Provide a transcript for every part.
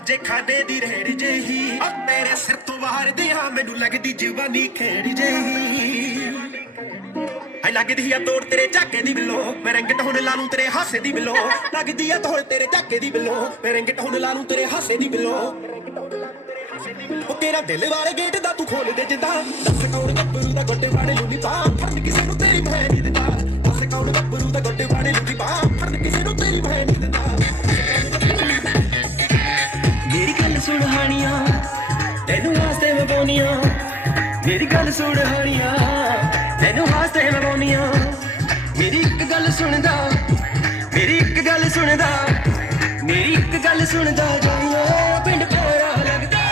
ਜੇ ਖਾਣੇ ਦੀ ਰੇੜ ਜਿਹੀ ਤੇਰੇ ਸਿਰ ਤੋਂ ਬਾਹਰ ਦੀਆਂ ਮੈਨੂੰ ਲੱਗਦੀ ਜਵਾਨੀ ਖੇੜ ਜਿਹੀ ਹਾਈ ਲੱਗਦੀ ਆ ਤੋੜ ਤੇਰੇ ਝਾਕੇ ਦੀ ਬਿੱਲੋ ਮੈਂ ਰੰਗਟ ਹੁਣ ਲਾ ਲੂੰ ਤੇਰੇ ਹਾਸੇ ਦੀ ਬਿੱਲੋ ਲੱਗਦੀ ਆ ਤੋੜ ਤੇਰੇ ਝਾਕੇ ਦੀ ਬਿੱਲੋ ਮੈਂ ਰੰਗਟ ਹੁਣ ਲਾ ਲੂੰ ਤੇਰੇ ਹਾਸੇ ਦੀ ਬਿੱਲੋ ਉਹ ਤੇਰਾ ਦਿਲ ਵਾਲੇ ਗੇਟ ਦਾ ਤੂੰ ਖੋਲ ਦੇ ਜਿੱਦਾਂ ਦੱਸ ਕੌਣ ਗੱਭਰੂ ਦਾ ਗੋਡੇ ਵਾੜੇ ਲੁੱਡੀ ਪਾ ਫੜਨ ਕਿਸੇ ਨੂੰ ਤੇਰੀ ਮੈਂ ਨਹੀਂ ਦਿੰਦਾ ਦੱਸ ਕੌਣ ਗੱਭਰੂ ਦਾ ਗੋਡੇ ਵਾੜੇ ਲੁੱਡੀ ਪਾ ਫੜਨ ਕਿਸੇ ਨੂੰ ਤੇਰੀ ਮੈਂ ਨਹੀਂ ਦਿੰਦਾ ਮੇਰੀ ਗੱਲ ਸੁਣ ਹਾਣੀਆਂ ਤੈਨੂੰ ਵਾਸਤੇ ਮੈਂ ਪਾਉਣੀਆਂ ਮੇਰੀ ਗੱਲ ਸੁਣ ਹਾਣੀਆਂ ਤੈਨੂੰ ਵਾਸਤੇ ਮੈਂ ਪਾਉਣੀਆਂ ਮੇਰੀ ਇੱਕ ਗੱਲ ਸੁਣਦਾ ਮੇਰੀ ਇੱਕ ਗੱਲ ਸੁਣਦਾ ਮੇਰੀ ਇੱਕ ਗੱਲ ਸੁਣਦਾ ਜਾਈਓ ਪਿੰਡ ਕੋਰਾ ਲੱਗਦਾ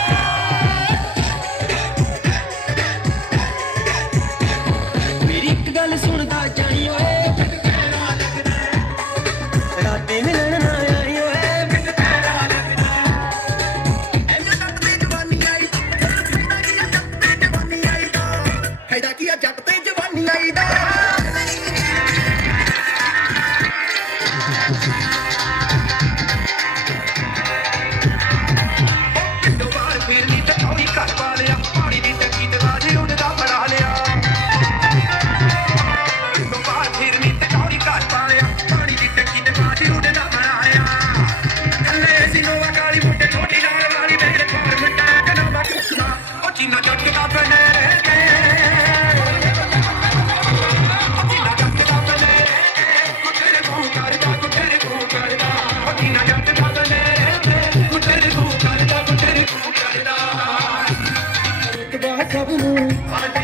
ਮੇਰੀ ਇੱਕ ਗੱਲ ਸੁਣਦਾ ਜਾਈਓ ਪਿੰਡ ਕੋਰਾ ਲੱਗਦਾ ਰਾਤੀ ਮਿਲਣ ਨਾ ਆਈਓ ਪਿੰਡ ਕੋਰਾ ਲੱਗਦਾ ਐਵੇਂ ਜੱਟ ਤੇ ਜਵਾਨੀ ਆਈ ਹੈਦਾ ਕੀ ਆ ਜੱਟ ਤੇ ਜਵਾਨੀ ਆਈ ਦਾ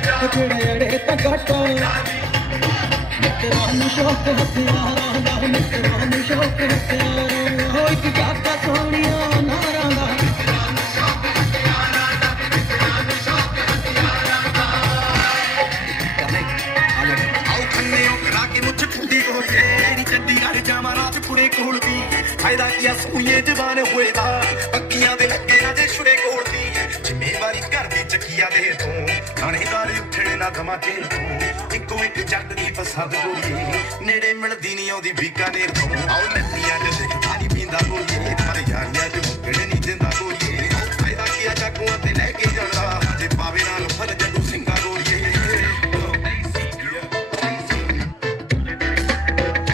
ਜਿਹੜੇ ਤਾਂ ਘਟਾ ਮਿੱਤਰਾਂ ਨੂੰ ਸ਼ੌਕ ਹਥਿਆਰਾਂ ਦਾ ਮਿੱਤਰਾਂ ਨੂੰ ਸ਼ੌਕ ਹਥਿਆਰਾਂ ਦਾ ਹੋਈ ਕਿ ਕਾਕਾ ਸੋਹਣੀਆਂ ਨਾਰਾਂ ਦਾ ਮਿੱਤਰਾਂ ਨੂੰ ਸ਼ੌਕ ਹਥਿਆਰਾਂ ਦਾ ਮਿੱਤਰਾਂ ਨੂੰ ਸ਼ੌਕ ਹਥਿਆਰਾਂ ਦਾ ਆਓ ਖੰਨੇ ਉਹ ਕਰਾ ਕੇ ਮੁੱਛ ਖੁੱਡੀ ਹੋ ਕੇ ਤੇਰੀ ਚੰਡੀਗੜ੍ਹ ਜਾਵਾਂ ਰਾਤ ਕੁੜੇ ਕੋਲ ਦੀ ਫਾਇਦਾ ਕੀ ਆ ਸੂਈਏ ਜਵਾਨ ਹੋਏ ਦਾ ਅੱਖੀਆਂ ਦੇ ਲੱਗੇ ਨਾ ਜੇ ਛੁਰੇ ਕੋਲ ਦੀ ਜ਼ਿੰਮੇਵਾਰੀ ਘਰ ਦੀ ਚੱਕੀਆਂ ਦੇ ਤੂੰ ਥਾਣੇਦਾਰ ਉੱਠਣੇ ਨਾ ਧਮਾਕੇ ਤੂੰ ਇੱਕੋ ਇੱਕ ਜੱਟ ਦੀ ਪਸੰਦ ਗੋਲੀਏ ਨੇੜੇ ਮਿਲਦੀ ਨਹੀਂ ਆਉਂਦੀ ਬੀਕਾਨੇਰ ਤੋਂ ਆਓ ਨੱਤੀਆਂ ਚ ਦੇਖ ਪਾਣੀ ਪੀਂਦਾ ਗੋਲੀਏ ਪਰ ਯਾਰੀਆਂ ਚ ਮੁੱਕਣ ਨਹੀਂ ਦਿੰਦਾ ਗੋਲੀਏ ਫਾਇਦਾ ਕੀ ਆ ਚਾਕੂਆਂ ਤੇ ਲੈ ਕੇ ਜਾਣਾ ਜੇ ਪਾਵੇ ਨਾਲ ਫਰ ਜੱਟੂ ਸਿੰਘਾ ਗੋਲੀਏ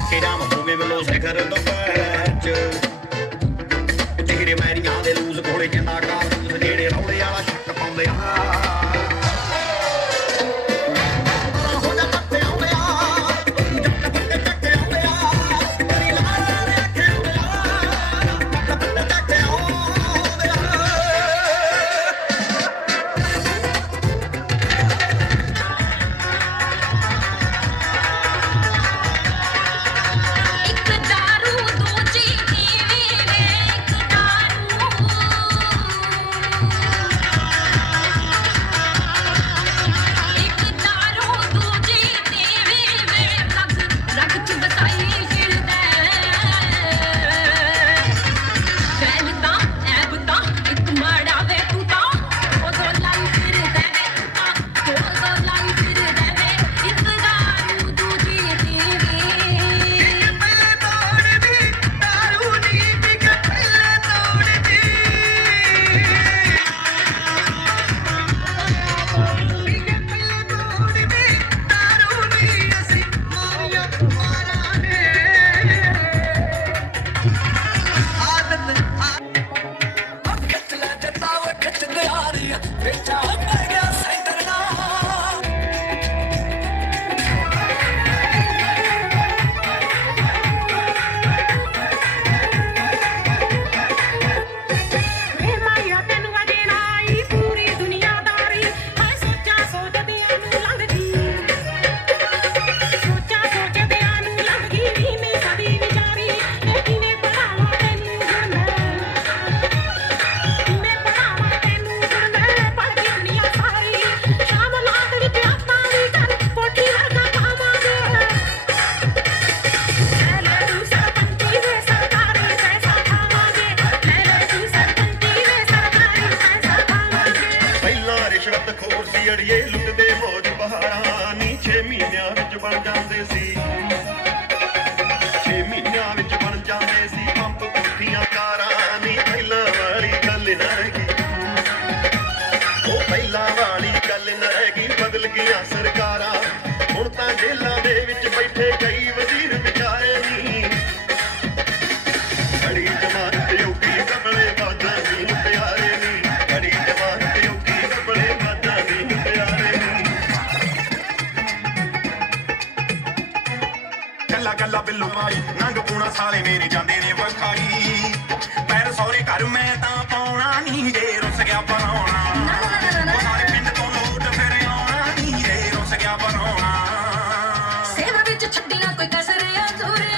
ਕਿਹੜਾ ਮੂਵੇਂ ਵੱਲੋਂ ਸਿਖਰ ਤੋਂ ਪੈਚ ਚਿਹਰੇ ਮੈਰੀਆਂ ਦੇ ਲੂਜ਼ ਘੋੜੇ ਚ ਨਾ ਕਾਰ ਜਿਹੜੇ ਰੌਲੇ ਵਾਲਾ ਸ਼ੱਕ ਪਾਉਂਦੇ ਆ ਅੜੀਏ ਲੁੱਟਦੇ ਮੌਜ ਬਹਾਰਾਂ ਨੀ 6 ਮਹੀਨਿਆਂ ਵਿੱਚ ਬਣ ਜਾਂਦੇ ਸੀ 6 ਮਹੀਨਿਆਂ ਵਿੱਚ ਬਣ ਜਾਂਦੇ ਸੀ ਪੰਪ ਪੁੱਠੀਆਂ ਕਾਰਾਂ ਨੀ ਪਹਿਲਾਂ ਵਾਲੀ ਬਦਲ ਗਈਆਂ ਸਰਕਾਰਾਂ ਹੁਣ ਤਾਂ ਜੇਲਾਂ ਦੇ ਵਿੱਚ ਬੈਠੇ ਕਈ ਵਜ਼ੀਰ ਵਿਚਾਰੇ ਨੀ ਬੜੀ ਜਮਾਤ ਯੋਗੀ ਕਬਲੇ ਬਾਦਾ ਨੀ ਪਿਆਰੇ ਨੀ ਬੜੀ ਜਮਾਤ ਯੋਗੀ ਕਬਲੇ ਬਾਦਾ ਨੀ ਪਿਆਰੇ ਨੀ ਕੱਲਾ ਕੱਲਾ ਬਿੱਲੂ ਮਾਈ ਨੰਗ ਪੂਣਾ ਸਾਲੇ ਮੇਰੇ ਜਾਂਦੇ ਨੇ ਵਖਾਈ ਪੈਰ ਸੌਰੇ ਘਰ ਮੈਂ ਤਾਂ ਪਾਉਣਾ ਨਹੀਂ ਜੇ ਰੁੱਸ ਗਿਆ ਬਣਾਉਣਾ ਉਹ ਸਾਰੇ ਪਿੰਡ ਤੋਂ ਲੋਟ ਫਿਰ ਆਉਣਾ ਨਹੀਂ ਜੇ ਰੁੱਸ ਗਿਆ ਬਣਾਉਣਾ ਸੇਵਾ ਵਿੱਚ ਛੱਡੀ ਨਾ ਕੋਈ ਕਸਰ ਅਧੂਰੀ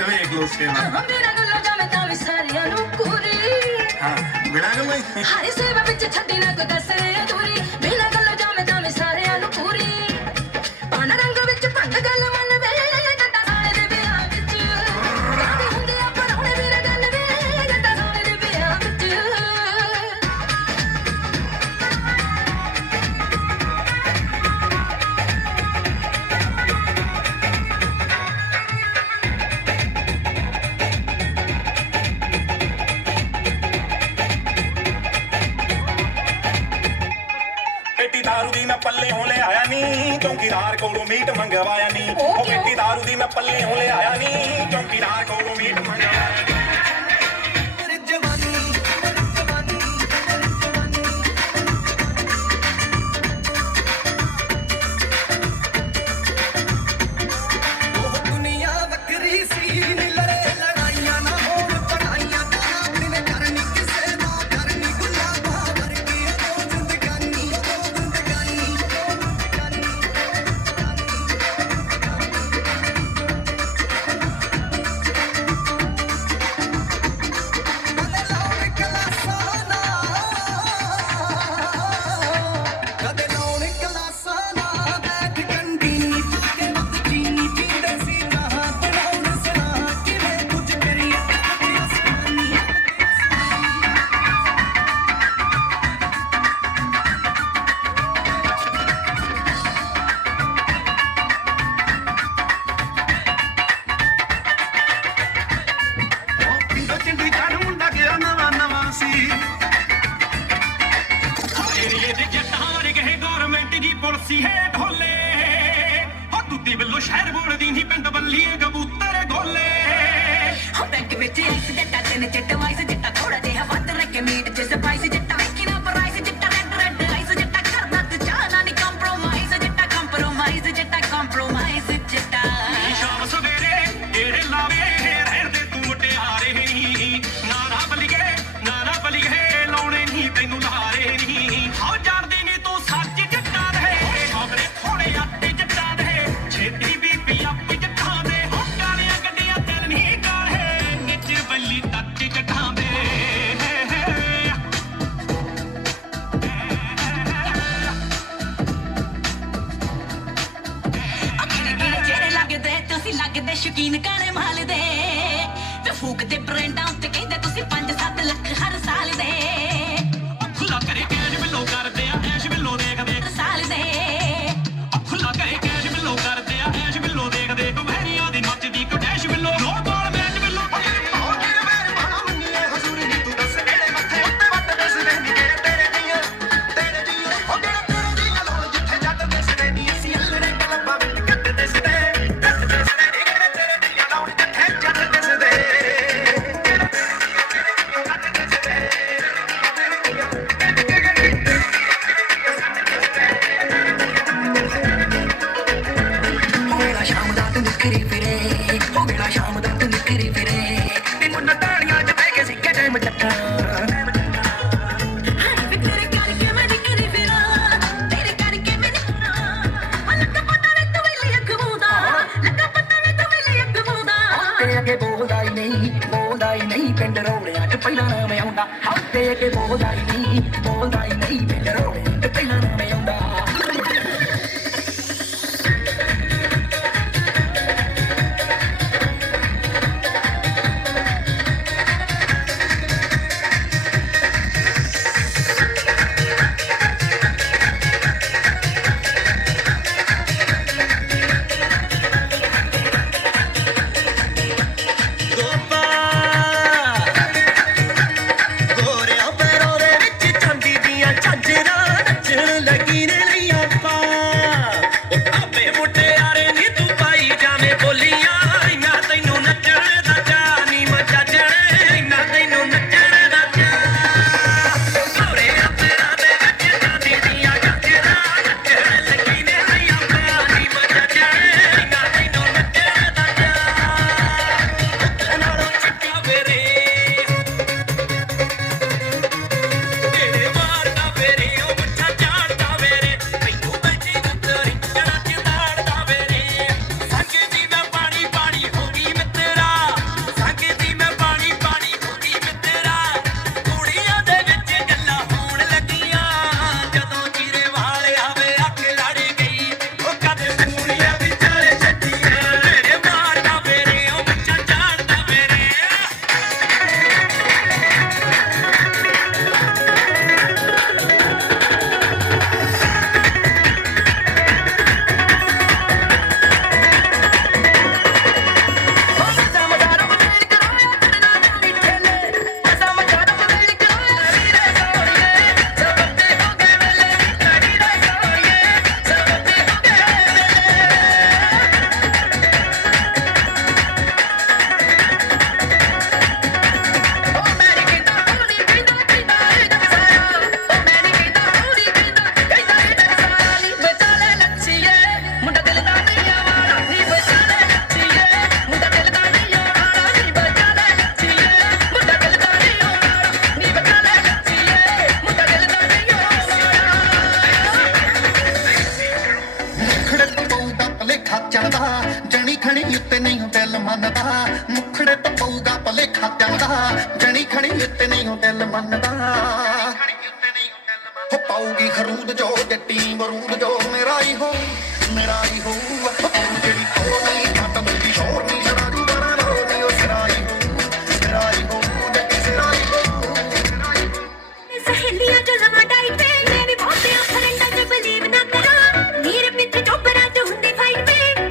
ਵੇਖ ਲੋ ਸੇਵਾ ਮੇਰਾ ਗੱਲੋਂ ਜਾਵੇਂ ਤਾਂ ਵੀ ਸਾਰਿਆਂ ਨੂੰ ਪੂਰੀ ਹਾਂ ਬਿਨਾਂ ਗੱਲੋਂ ਹਰ ਸੇਵਾ ਵਿੱਚ ਛੱਡੀ ਨਾ ਕੋਈ ਕਸਰ ਅਧੂਰੀ ਬਿਨਾਂ ਗੱਲੋਂ ਜਾਵੇਂ ਤਾਂ ਵੀ ਸਾਰਿਆਂ ਨੂੰ ਪੂਰੀ ਪਾਣ ਰੰਗ ਵਿੱਚ ਭੰਗ ਗੱਲ ਮਨ ਵੇ ਜੱਟਾ ਸਾਲੇ ਦੇ ਵਿਆਹ ਵਿੱਚ ਕਹਿੰਦੇ ਹੁੰਦੇ ਆ ਪਰੌਣੇ ਵੀਰ ਗੱਲ ਵੇ ਜੱਟਾ ਸਾਲੇ ਦੇ ਵਿਆਹ ਵਿੱਚ ਪੇਟੀ ਦਾਰੂ ਦੀ ਮੈਂ ਪੱਲੇ ਹੋਂ ਲਿਆਇਆ ਨੀ ਚੌਂਕੀਦਾਰ ਕੋਲੋਂ ਮੀਟ ਮੰਗਵਾਇਆ ਨੀ ਉਹ ਪੇਟੀ ਦਾਰੂ ਦੀ ਮੈਂ ਪੱਲੇ ਹੋਂ ਲਿਆਇਆ ਨੀ ਚੌਂਕੀਦਾਰ ਕੋਲੋਂ ਮੀਟ ਮੰਗਵਾਇਆ ਸ਼ਹਿਰ ਬੋਲਦੀ ਨਹੀਂ ਪਿੰਡ ਬੱਲੀਏ ਕਬੂਤਰ ਗੋਲੇ ਹੋ ਬੈਂਕ ਵਿੱਚ ਆਈਸ ਜੱਟਾ ਤੈਨੂੰ ਚਿੱਟ ਵਾਈਸ ਜੱਟਾ ਥੋੜਾ ਜਿਹਾ ਵੱਧ ਰੱਖੇ ਮੀਟ ਚ ਸਪਾਈਸ ਜੱਟਾ ਵੇਖੀ ਨਾ ਪ੍ਰਾਈਸ ਜੱਟਾ ਰੈਡ ਆਈਸ ਜੱਟਾ ਕਰਨਾ ਤੇ ਚਾਹਨਾ ਨਹੀਂ ਕੰਪਰੋਮਾਈਜ਼ ਜੱਟਾ ਕੰਪਰੋਮਾਈਜ਼ ਜੱਟਾ ਕੰਪਰੋਮਾਈਜ਼ ਜੱਟਾ ਸ਼ਾਮ ਸਵੇਰੇ ਢੇਰੇ ਲਾਵੇ ਰਹਿਣ ਦੇ ਤੂੰ ਮੁਟਿਆਰੇ ਨੀ ਨਾਰਾ ਬਲੀਏ ਲਾਉਣੇ ਨਹੀਂ ਤੈਨੂੰ ਲਾਰੇ ਨੀ ਹੋ ਜਾਣਦੀ ਨੀ ਤੂੰ ਸੱਚ ਜੱਟਾ ਰਹੇ ਮਗਰੇ ਥੋੜੇ ਆਟੇ ਜੱਟਾ ਦੇ ਛੇਤੀ ਵੀ ਪੰਜਾਬੀ ਜੱਟਾਂ ਦੇ ਹੋ ਕਾਲੀਆਂ ਗੱਡੀਆਂ ਦਿਲ ਨਹੀਂ ਕਾਲੇ ਨਿੱਚ ਬੱਲੀ ਟੱਚ ਜੱਟਾਂ ਦੇ ਜਿਹੜੇ ਲੱਗਦੇ ਤੁਸੀਂ ਲੱਗਦੇ ਸ਼ੌਕੀਨ ਕਾਲੇ ਮਾਲ ਦੇ ਤੇ ਫੂਕਦੇ ਬ੍ਰਾਂਡਾਂ ਉੱਤੇ ਕਹਿੰਦੇ ਤੁਸੀਂ 5-7 ਲੱਖ ਹਰ ਸਾਲ ਦੇ ਖੁੱਲਾ ਕਰੇ ਕੈਸ਼ ਬਿੱਲੋ ਕਰਦੇ ਆ ਐਸ਼ ਬਿੱਲੋ ਦੇਖਦੇ ਸਾਲ ਦੇ ਖੁੱਲਾ ਕਰੇ ਕੈਸ਼ ਬਿੱਲੋ ਕਰਦੇ ਆ ਐਸ਼ ਬਿੱਲੋ ਦੇਖਦੇ ਬਹਿਰੀਆਂ ਦੀ ਨੱਚਦੀ ਕਡੈਸ਼ ਬਿੱਲੋ ਨੋ ਬਾਲ ਮੈਚ ਬਿੱਲੋ ਪਿੰਡ ਰੋਲਿਆਂ ਚ ਪਹਿਲਾਂ ਨਾਮ ਆਉਂਦਾ ਹੱਥੇ ਅੱਗੇ ਬੋਲਦਾ ਹੀ ਨਹੀਂ ਪਿੰਡ ਰੋਲਿਆਂ ਚ ਪਹਿਲਾਂ ਨਾਮ ਆਉਂਦਾ ਗੋਰਿਆਂ ਪੈਰੋਂ ਦੇ ਦਾ ਜਣੀ ਖਣੀ ਉੱਤੇ ਨਹੀਂ ਦਿਲ ਮੰਨਦਾ ਮੁਖੜੇ ਤੋਂ ਪਊਗਾ ਭਲੇਖਾ ਚੱਲਦਾ ਜਣੀ ਖਣੀ ਉੱਤੇ ਨਹੀਂ ਦਿਲ ਮੰਨਦਾ ਹੋ ਪਾਉਗੀ ਖਰੂਦ ਜੋ ਜੱਟੀ ਬਰੂਦ ਜੋ ਮੇਰਾ ਹੀ ਹੋ ਜਿਹੜੀ ਹੋ ਨਹੀਂ ਘੱਟ ਮੇਰੀ ਸ਼ੋਰ ਨਹੀਂ ਜਰਾ ਜੂ ਬਣਾ ਲੋ ਨਹੀਂ ਉਹ ਸਿਰਾ ਹੀ ਹੋ ਜੱਟੀ ਸਿਰਾ ਹੀ ਹੋ ਸਹੇਲੀਆਂ ਜੋ ਜਮਾ ਟਾਈਟ ਵੇ ਮੈਂ ਵੀ ਬਹੁਤਿਆਂ ਫਰੈਂਡਾਂ 'ਚ ਬਲੀਵ ਨਾ ਕਰਾਂ ਮੇਰੇ ਪਿੱਛੇ ਚੋਪਰਾਂ 'ਚ ਹੁੰਦੀ ਫਾਈਟ ਵੇ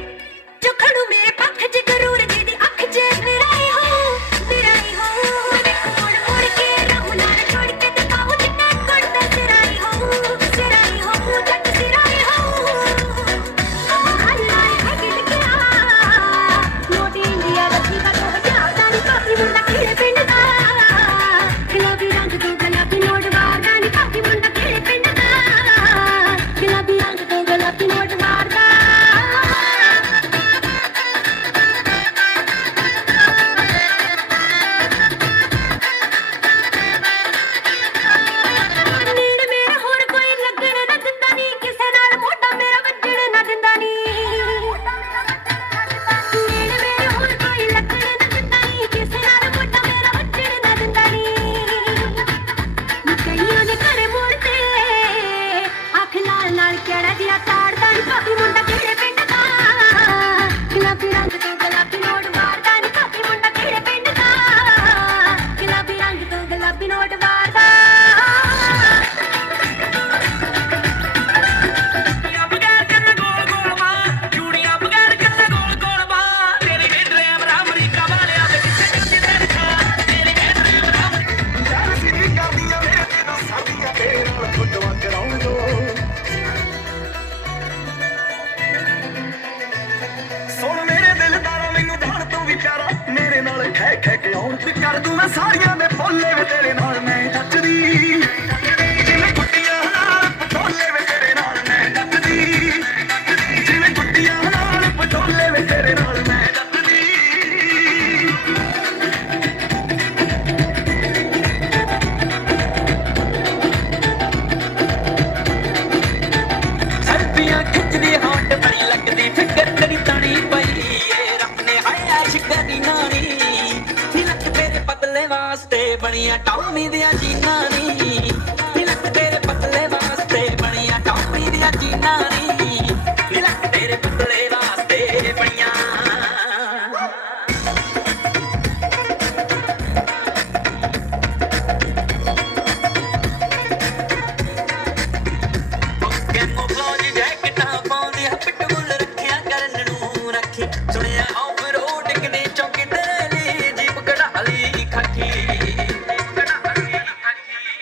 ਜੋ ਖੜੂ ਮੇਰੇ ਪੱਖ 'ਚ ਕਰੂਰ ਜਿਹਦੀ ਅੱਖ 'ਚ ਮੇਰਾ ਹੀ ਹੋ ਮੁੜ ਮੁੜ ਕੇ ਰਹੂ ਨਾਲ ਛੋੜ ਕੇ ਦਿਖਾਓ ਜਿੰਨਾ ਕਰਦਾ ਸਿਰਾ ਹੀ ਹੋ ਜੱਟ ਸਿਰਾ ਹੀ ਹੋ ਅੱਲਾਹ ਹੈ ਗਿਲ ਗਿਆ ਨੋਟ ਇੰਡੀਆ ਵੱਜੀ ਦਾ 2000 ਦਾ ਨੀ ਕਾਫੀ ਮੁੰਡਾ ਖੇੜੇ ਪਿੰਡ ਦਾ ਗੁਲਾਬੀ ਰੰਗ ਤੋਂ ਗੁਲਾਬੀ ਨੋਟ ਵਾਰਦਾ ਨੀ ਕਾਫੀ ਮੁੰਡਾ ਖੇੜੇ ਪਿੰਡ ਦਾ ਗੁਲਾਬੀ ਰੰਗ ਤੋਂ ਗੁਲਾਬੀ ਨੋਟ ਵਾਰਦਾ ਨੇੜੇ ਮੇਰੇ ਹੋਰ ਕੋਈ ਲੱਗਣ ਨਾ ਦਿੰਦਾ ਨੀ ਕਿਸੇ ਨਾਲ ਮੋਢਾ ਮੇਰਾ ਵੱਜਣ ਨਾ ਦਿੰਦਾ ਨੀ ਨੇੜੇ ਮੇਰੇ ਹੋਰ ਕੋਈ ਲੱਗਣ ਨਾ ਦਿੰਦਾ ਨੀ ਕਿਸੇ ਨਾਲ ਮੋਢਾ ਮੇਰਾ ਵੱਜਣ ਨਾ ਦਿੰਦਾ ਨੀ ਕਈਆਂ ਦੇ ਘਰੇ ਮੋੜ ਤੇ ਅੱਖ ਨਾਲ ਕਿਹੜਾ ਜਿਹਾ ਤਾੜਦਾ ਨੀ ਕਾਫੀ ਮੁੰਡਾ ਕਿਹੜੇ ਪਿੰਡ ਦਾ ਗੁਲਾਬੀ ਰੰਗ ਤੋਂ ਗੁਲਾਬੀ ਨੋਟ ਵਾਰਦਾ ਨੀ ਕਾਫੀ ਮੁੰਡਾ ਕਿਹੜੇ ਪਿੰਡ ਦਾ ਗੁਲਾਬੀ ਰੰਗ ਤੋਂ ਗੁਲਾਬੀ ਨੋਟ ਵਾਰਦਾ ਚੂੜੀਆਂ ਬਗੈਰ ਚੱਲ ਗੋਲ ਗੋਲ ਮਾਂ ਚੂੜੀਆਂ ਬਗੈਰ ਚੱਲ ਗੋਲ ਗੋਲ ਮਾਂ ਤੇਰੇ ਡਰਾਈਵਰ ਅਮਰੀਕਾ ਵਾਲਿਆ ਵੇ ਕਿੱਥੇ ਜਾਂਦੀ ਤੇਰੇ ਡਰਾਈਵਰ ਯਾਰ ਸਿੱਧੀ ਕਰਦੀਆਂ ਮੇਰੇ ਤੇ ਨਾ ਸਾਡੀਆਂ ਤੇਰੇ ਨਾਲ ਫੁੱਟਵਾ ਕਰਾਉਣ ਦੋ ਸੁਣ ਮੇਰੇ ਦਿਲਦਾਰਾ ਮੈਨੂੰ ਜਾਣ ਤੋਂ ਵੀ ਪਿਆਰਾ ਮੇਰੇ ਨਾਲ ਖੈ ਖੈ ਕੇ ਆਉਣ ਤੇ ਕਰ ਦੂੰ ਮੈਂ ਸਾਰੀਆਂ ਦੇ ਭੋਲੇ ਵੇ ਤੇਰੇ ਨਾਲ ਮੈਂ ਨੱਚਦੀ ਜਿਵੇਂ ਕੁੱਟੀਆਂ ਨਾਲ ਪਟੋਲੇ ਵੇ ਤੇਰੇ ਨਾਲ ਮੈਂ ਨੱਚਦੀ ਜਿਵੇਂ ਕੁੱਟੀਆਂ ਨਾਲ ਪਟੋਲੇ ਵੇ ਤੇਰੇ ਨਾਲ ਮੈਂ ਨੱਚਦੀ ਸਰਦੀਆਂ ਖਿੱਚਦੀ ਹੌਟ ਬੜੀ ਲੱਗਦੀ ਫਿਕਰ ਤੇਰੀ ਤਾਣੀ ਪਈ ਏ ਰੱਬ ਨੇ ਹਾਏ ਆਇਸ਼ ਕਰੀ ਨਾਣੀ ਤਿਲਕ ਤੇਰੇ ਪਤਲੇ ਵਾਸਤੇ ਬਣੀਆਂ ਟੌਮੀ ਦੀਆਂ ਜੀਨਾਂ ਨੀ ਤਿਲਕ ਤੇਰੇ ਪਤਲੇ ਵਾਸਤੇ ਬਣੀਆਂ ਟੌਮੀ ਦੀਆਂ ਜੀਨਾਂ ਨੀ ਤਿਲਕ ਤੇਰੇ ਪਤਲੇ ਵਾਸਤੇ ਬਣੀਆਂ ਕੈਮੋਫਲੇਜ ਜੈਕਟਾਂ ਪਾਉਂਦੀ ਆ ਪਿਟਬੁੱਲ ਰੱਖਿਆ ਕਰਨ ਨੂੰ ਰੱਖੀ ਸੁਣਿਆ ਆਫ ਰੋਡ ਕਿਨੇ ਚੌਕੀ ਤੇਰੇ ਲਈ ਜੀਪ ਕਢਾ ਲਈ ਖਾਕੀ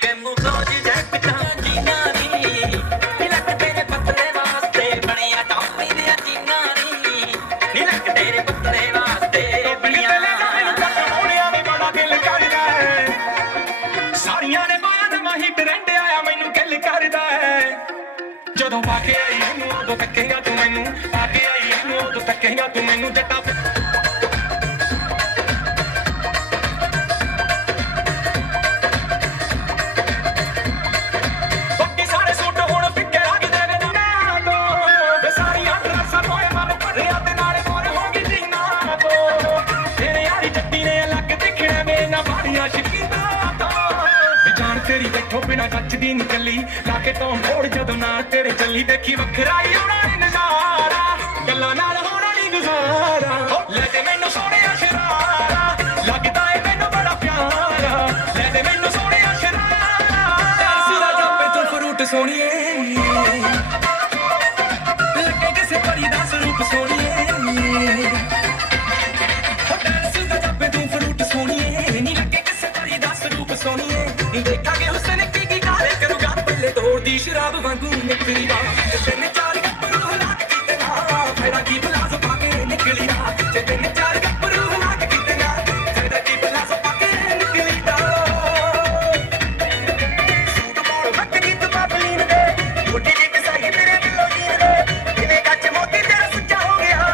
ਕੈਮੋਫਲੇਜ ਜੈਕਟਾਂ ਜੀਨਾਂ ਨੀ ਤਿਲਕ ਤੇਰੇ ਪਤਲੇ ਵਾਸਤੇ ਬਣੀਆਂ ਟੌਮੀ ਦੀਆਂ ਜੀਨਾਂ ਨੀ ਤਿਲਕ ਤੇਰੇ ਪਤਲੇ ਵਾਸਤੇ ਬਣੀਆਂ ਮੋੜਿਆ ਵੀ ਬੜਾ ਦਿਲ ਕਰਦਾ ਹੈ ਸਾਰੀਆਂ ਨੇ ਬਾਅਦ ਮਾਹੀ ਟ੍ਰੈਂਡ ਆਇਆ ਮੈਨੂੰ ਗੱਲ ਕਰਦਾ ਹੈ ਜਦੋਂ ਪਾ ਕੇ ਆਈ ਇਹਨੂੰ ਉਦੋਂ ਤੱਕੇਗਾ ਤੂੰ ਮੈਨੂੰ ਪਾ ਕੇ ਆਈ ਇਹਨੂੰ ਉਦੋਂ ਤੱਕੇਗਾ ਤੂੰ ਮੈਨੂੰ ਜੱਟਾ ਬਾਕੀ ਸਾਰੇ ਸੂਟ ਹੁਣ ਫਿੱਕੇ ਲੱਗਦੇ ਨੇ ਦੁਨੀਆ ਤੋਂ ਵੇ ਸਾਰੀਆਂ ਡਰੈਸਾਂ ਤੋਏ ਮਨ ਭਰਿਆ ਤੇ ਨਾਲੇ ਮੋਰ ਹੋ ਗਈ ਜੀਨਾ ਤੋਂ ਤੇਰੇ ਯਾਰੀ ਜੱਟੀ ਨੇ ਅਲੱਗ ਦਿਖਣਾ ਵੇ ਨਾ ਬਾੜੀਆਂ ਸ਼ਕੀਨਾ ਤੋਂ ਵੀ ਜਾਣ ਤੇਰੀ ਇੱਥੋਂ ਬਿਨਾ ਟੱਚਦੀ ਨੀ ਚੱਲੀ ਲਾ ਕੇ ਤੋਂ ਮੋੜ ਜਦੋਂ ਨਾ ਤੇਰੇ ਚੱਲੀ ਦੇਖੀ ਵੱਖਰਾ ਹੀ ਆਉਣਾ ਨੀ ਨਜ਼ਾਰਾ ਗੱਲਾਂ ਨਾਲ ਹੋਣਾ ਨੀ ਗੁਜ਼ਾਰਾ ਲੈ ਦੇ ਮੈਨੂੰ ਸੋਹਣਿਆ ਸ਼ਰਾਰਾ ਲੱਗਦਾ ਏ ਮੈਨੂੰ ਬੜਾ ਪਿਆਰਾ ਲੈ ਦੇ ਮੈਨੂੰ ਸੋਹਣਿਆ ਸ਼ਰਾਰਾ ਸਿਰਾ ਜਾਪੇ ਤੂੰ ਫਰੂਟ ਸੋਹਣੀਏ ਲੱਗੇ ਕਿਸੇ ਪਰੀ ਦਾ ਸਰੂਪ ਸੋਹਣੀਏ ਹੋ ਡਾਂਸ ਦਾ ਜਾਪੇ ਤੂੰ ਫਰੂਟ ਸੋਹਣੀਏ ਨੀ ਲੱਗੇ ਕਿਸੇ ਪਰੀ ਦਾ ਸਰੂਪ ਸੋਹਣੀਏ ਦੇਖਾਂਗੇ ਹੁਸਨ ਕੀ ਕਾਰੇ ਕਰੂਗਾ ਪੱਲੇ ਤੋੜਦੀ ਸ਼ਰਾਬ ਵਾਂਗੂ ਨਿਕਲੀ ਵਾ ਤਿੰਨ ਚਾਰ ਗੱਪਰੂ ਹਲਾਕ ਕੀਤੇ ਨਾ ਫਾਇਦਾ ਕੀ ਪਲਾਜ਼ੋ ਪਾ ਕੇ ਨਿਕਲੀ ਨਾ ਜੇ ਤਿੰਨ ਚਾਰ ਗੱਪਰੂ ਹਲਾਕ ਕੀਤੇ ਨਾ ਫਾਇਦਾ ਕੀ ਪਲਾਜ਼ੋ ਪਾ ਕੇ ਨਿਕਲੀ ਨਾ ਸੂਟ ਪਾਉ ਹੱਕ ਗੀਤ ਬਾਬਲੀਨ ਦੇ ਮੁੱਢੀ ਦੀ ਕਸਾਈ ਤੇਰੇ ਦਿਲੋਂ ਜੀਨ ਦੇ ਕਿਵੇਂ ਕੱਚ ਮੋਤੀ ਤੇਰਾ ਸੁੱਚਾ ਹੋ ਗਿਆ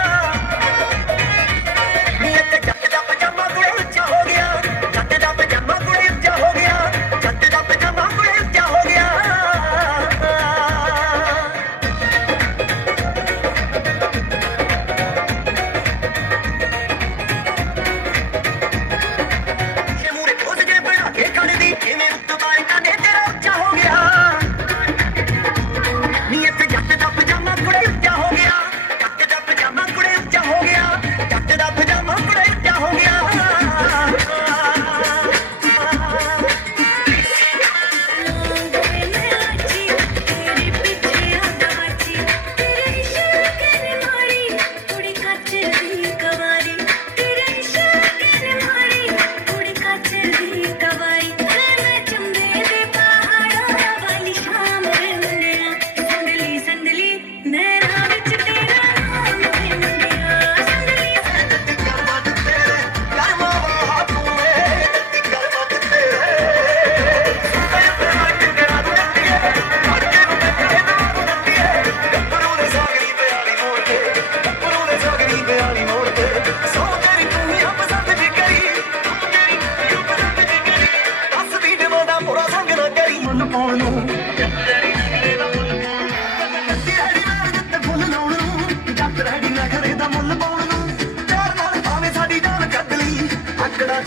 ਨੀਅਤ ਜੱਟ ਦਾ ਪਜਾਮਾ ਕੁੜੇ ਉੱਚਾ ਹੋ ਗਿਆ ਜੱਟ ਦਾ ਪਜਾਮਾ ਕੁੜੇ ਉੱਚਾ ਹੋ ਗਿਆ ਜੱਟ ਦਾ ਪਜਾਮਾ ਕੁੜੇ ਉੱਚਾ ਹੋ ਗਿਆ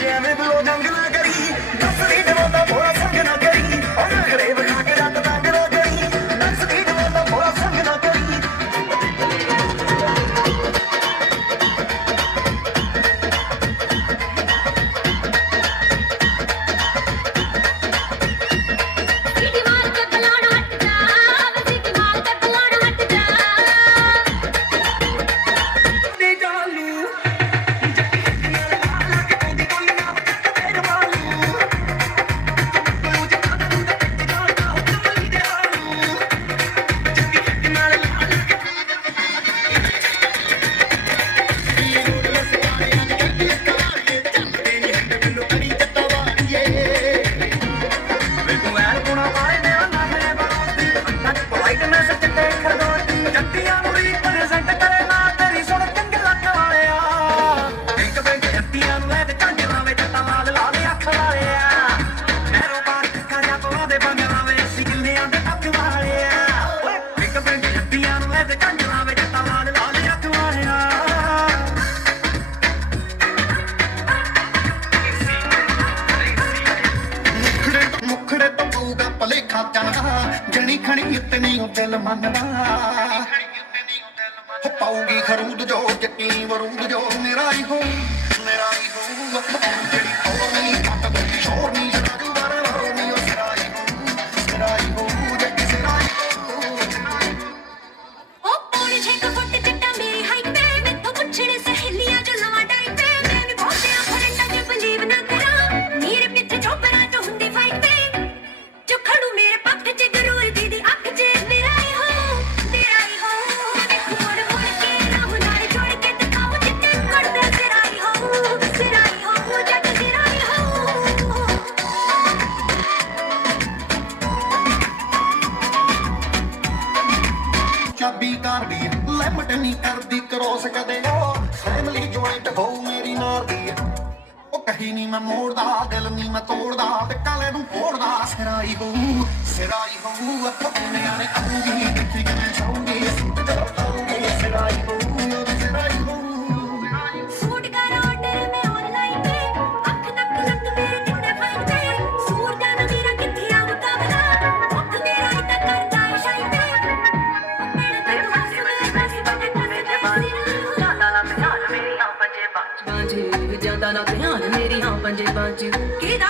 ਜੇ ਐਵੇਂ ਬਲੋ ਜੰਗ ਨਾ ਕਰੀ ਦੱਸਦੀ ਜਵਾਨਾ ਭੋਲਾ ਸੰਗ ਨਾ ਕਰੀ ਉਹ ਨਖਰੇ ਵਿਖਾ ਕੇ ਰੱਤ ਤੰਗ ਨਾ ਕਰੀ ਦੱਸਦੀ ਜਵਾਨਾ ਭੋਲਾ ਸੰਗ ਨਾ ਕਰੀ सीटी मार के बुलाना हट जा सीटी मार के बुलाना हट जा ਦੇ ਜਾਲੂ ਜੱਟੀ ਨਾਲ ਲਾ ਕੇ ਆਉਂਦੀ ਕੋਈ ਨਾ ਤੇ ਜਮਾਲੂ ਤੂੰ ਜੱਟਾਂ ਨੂੰ ਤੇ ਜਾਣਾ ਹੁਕਮ ਦੇ ਹਾਲੂ ਜੱਟੀ ਨਾਲ ਲਾ ਕੇ ਮੈਨੂੰ ਕਰੀ ਜੱਟਾ ਵਾਰੀਏ ਵੇ ਤੂੰ ਐਨ ਗੁਣਾ ਵਾਲੇ ਨੇ ਨਾ ਮੇਰੇ ਬਾਤੀ ਨਾ ਪੋਲਾਈਟਨੈਸ ਚਿੱਟੇ ਖਰਦੋਤੀ ਜੱਟੀਆਂ ਨੂੰ ਰਿਪਰੈਜ਼ੈਂਟ ਕਰੇ ਨਾ ਤੇਰੀ ਸੁਣ ਚੰਗੇ ਲੱਗ ਵਾਲਿਆ ਇੱਕ ਬੈਂਕ ਜੱਟੀਆਂ ਨੂੰ ਲੈ ਤੇ ਝੰਡੇ ਲਾਵੇ ਜੱਟਾਂ ਨਾਲ ਲਾ ਦੇ ਅੱਖ ਵਾਲਿਆ ਮਹਿਰੋ ਬਾਣ ਕਰਿਆ ਪਵਾ ਦੇ ਬੰਗਲਾ ਵੇ ਸਿਗਲਿਆਂ ਦੇ ਟੱਕ ਵਾਲਿਆ ਓਏ ਇੱਕ ਬੈਂਕ ਜੱਟੀਆਂ ਨੂੰ ਲੈ ਤੇ ਝੰਡੇ ਲਾਵੇ ਜੱਟਾਂ ਨਾਲ ਲਾ ਦੇ ਅੱਖ ਵਾਲਿਆ ਮੁਖੜੇ ਤੋਂ ਪਊਗਾ ਭਲੇਖਾ ਚੰਗਾ ਜਣੀ ਖਣੀ ਇਤਨੀ ਉਹ ਦਿਲ ਮੰਨਦਾ ਹੋ ਪਾਉਗੀ ਖਰੂਦ ਜੋ ਜੱਟੀ ਵਰੂਦ ਜੋ ਮੇਰਾ ਹੀ ਹੋ ਜਿਹੜੀ ਹੋਰ ਨਹੀਂ ਕੱਟ ਦੀ ਸ਼ੋਰ ਨਹੀਂ ਜਗਾ ਜੂ ਵਰ ਨਹੀਂ ਉਹ ਸਿਰਾ ਹੀ ਹੋ ਜੱਟੀ ਸਿਰਾ ਹੀ ਹੋ ओ पौने 6 फुट चिट्टा मेरी हाइट पे मैथों पुछणे सहेलियां जो लवा डाइट पे मैं भी बहुतियां फ्रेंडां च बिलीव ना करा मेरे पीछे चोपड़ा जो हुंदी फाइट पे जो खड़ू मेरे पक्ष च जरूर दीदी अख च मेरा ही हो तेरा ही हो देखो मोड़ के राह नाल जोड़ के दिखाओ चिट्टे करदा तेरा ही हो जग तेरा ही हो ਚਾਬੀ ਕਰਦੀ ਲਿਮਟ ਨਹੀਂ ਕਰਦੀ ਕ੍ਰੋਸ ਕਦੇ ਉਹ ਫੈਮਿਲੀ ਜੁਆਇੰਟ ਹੋ ਮੇਰੀ ਮਾਰਦੀ ਉਹ ਕਹੀ ਨਹੀਂ ਮੈਂ ਮੋੜਦਾ ਦਿਲ ਨਹੀਂ ਮੈਂ ਤੋੜਦਾ ਤੇ ਕਾਲੇ ਨੂੰ ਫੋੜਦਾ ਸਿਰਾਈ ਹੋ ਦੁਨੀਆ ਨੇ ਆਉਂਗੀ ਦੇਖੀ ਕਿਵੇਂ ਚਾਹੂਗੀ ਤੇ ਜਦੋਂ ਆਉਂਗੀ ਸਿਰਾਈ ਹੋ सूट का ऑर्डर मैं ऑनलाइन पे अख तक लग मेरे जितने फाइन पे सूर जाना मेरा किथे आ मुकाबला अख मेरा इतना करता है शाइन पे मेरे पे तू हंस में बस बने बने ਬਾਂਝ ਜਾਂਦਾ ਨਾ ਧਿਆਨ ਮੇਰੀ ਹਾਂ ਪੰਜੇ ਬਾਂਝ किदा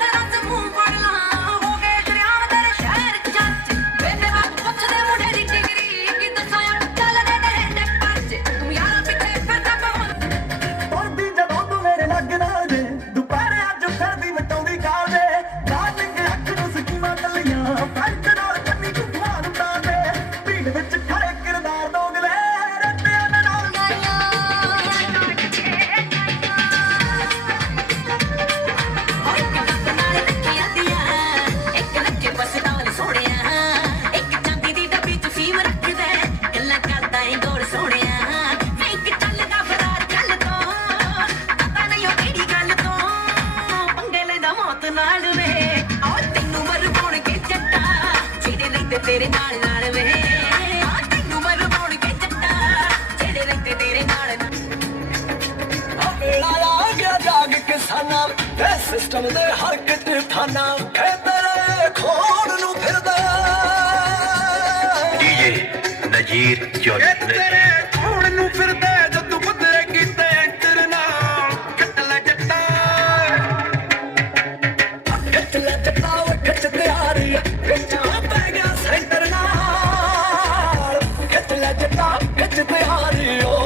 तेरा से मुंह पड़ ला हो गए शरियाम तेरे शहर च जज मेरे बाप पुछदे मुंडे दी डिग्री कि दसाया चल दे दे पंज तू यार पिछे फिरदा पवन ਪੜਦੀ ਜਦੋਂ ਤੂੰ ਮੇਰੇ ਲੱਗ ਨਾ ਜੇ ਦੁਪਹਿਰੇ ਅੱਜ ਫਿਰਦੀ ਮਟਾਉਂਦੀ ਗਾਲ ਦੇ ਡਾਰਲਿੰਗ ਅੱਖ ਨੂੰ ਸਕੀਮਾਂ ਕੱਲੀਆਂ ਫਰਕ ਨਾਲ ਕੰਨੀ ਤੂੰ ਭਾਰ ਉਤਾਰਦੇ ਭੀੜ ਵਿੱਚ ਖੜੇ ਕਿਰਦਾਰ ਦੋਗਲੇ ਰੱਤਿਆਂ ਨਾਲ एक लगे बस नाल सोहणिया एक चांदी दी डब्बी च फीम रखदा गल्लां करदा है गोल सोहणिया मैं एक चलदा फरार चल तो पता नहीं ओ केड़ी गल तो पंगे लेंदा मौत नाल वे आ तैनू मरवाउण के जट्टा जेड़े लैंदे तेरे नाल नाल वे आ तैनू मरवाउण के जट्टा जेड़े लैंदे तेरे नाल ਵੇਲਾ ਆ ਗਿਆ ਜਾਗ ਕਿਸਾਨਾਂ ਤੇ ਸਿਸਟਮ ਦੇ ਹਰ ਕਿਤੇ ਥਾਨਾ ਤੇਰੇ ਖੋੜ ਨੂੰ ਫਿਰਦਾ ਡੀਜੇ ਨਜੀਰ ਜੋਟ ਤੇਰੇ ਖੋੜ ਨੂੰ ਫਿਰਦਾ ਜਦੋਂ ਬਦਲੇ ਕੀਤੇ ਐਂਟਰ ਨਾਲ ਕੱਟ ਲੈ ਜੱਟਾ ਖਿੱਚ ਤਿਆਰੀ ਵਿੱਚਾਂ ਪੈ ਗਿਆ ਸੈਂਟਰ ਨਾਲ ਖਿੱਚ ਲੈ ਜੱਟਾ ਖਿੱਚ ਤਿਆਰੀ ਓ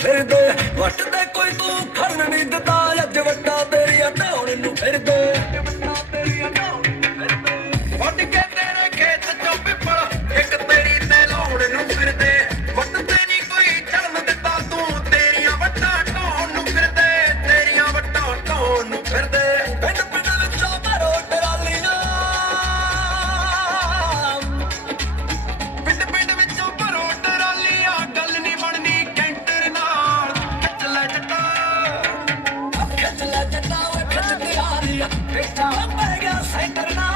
ਫਿਰਦੇ ਵੱਟ ਤੇ ਕੋਈ ਤੂੰ ਖੜਨ ਨਹੀਂ ਦਿੱਤਾ ਅੱਜ ਵੱਟਾ ਤੇਰੀਆਂ ਢਾਉਣ ਨੂੰ ਆ ਬੇਟਾ ਪੈ ਗਿਆ ਸੈਂਟਰ ਨਾ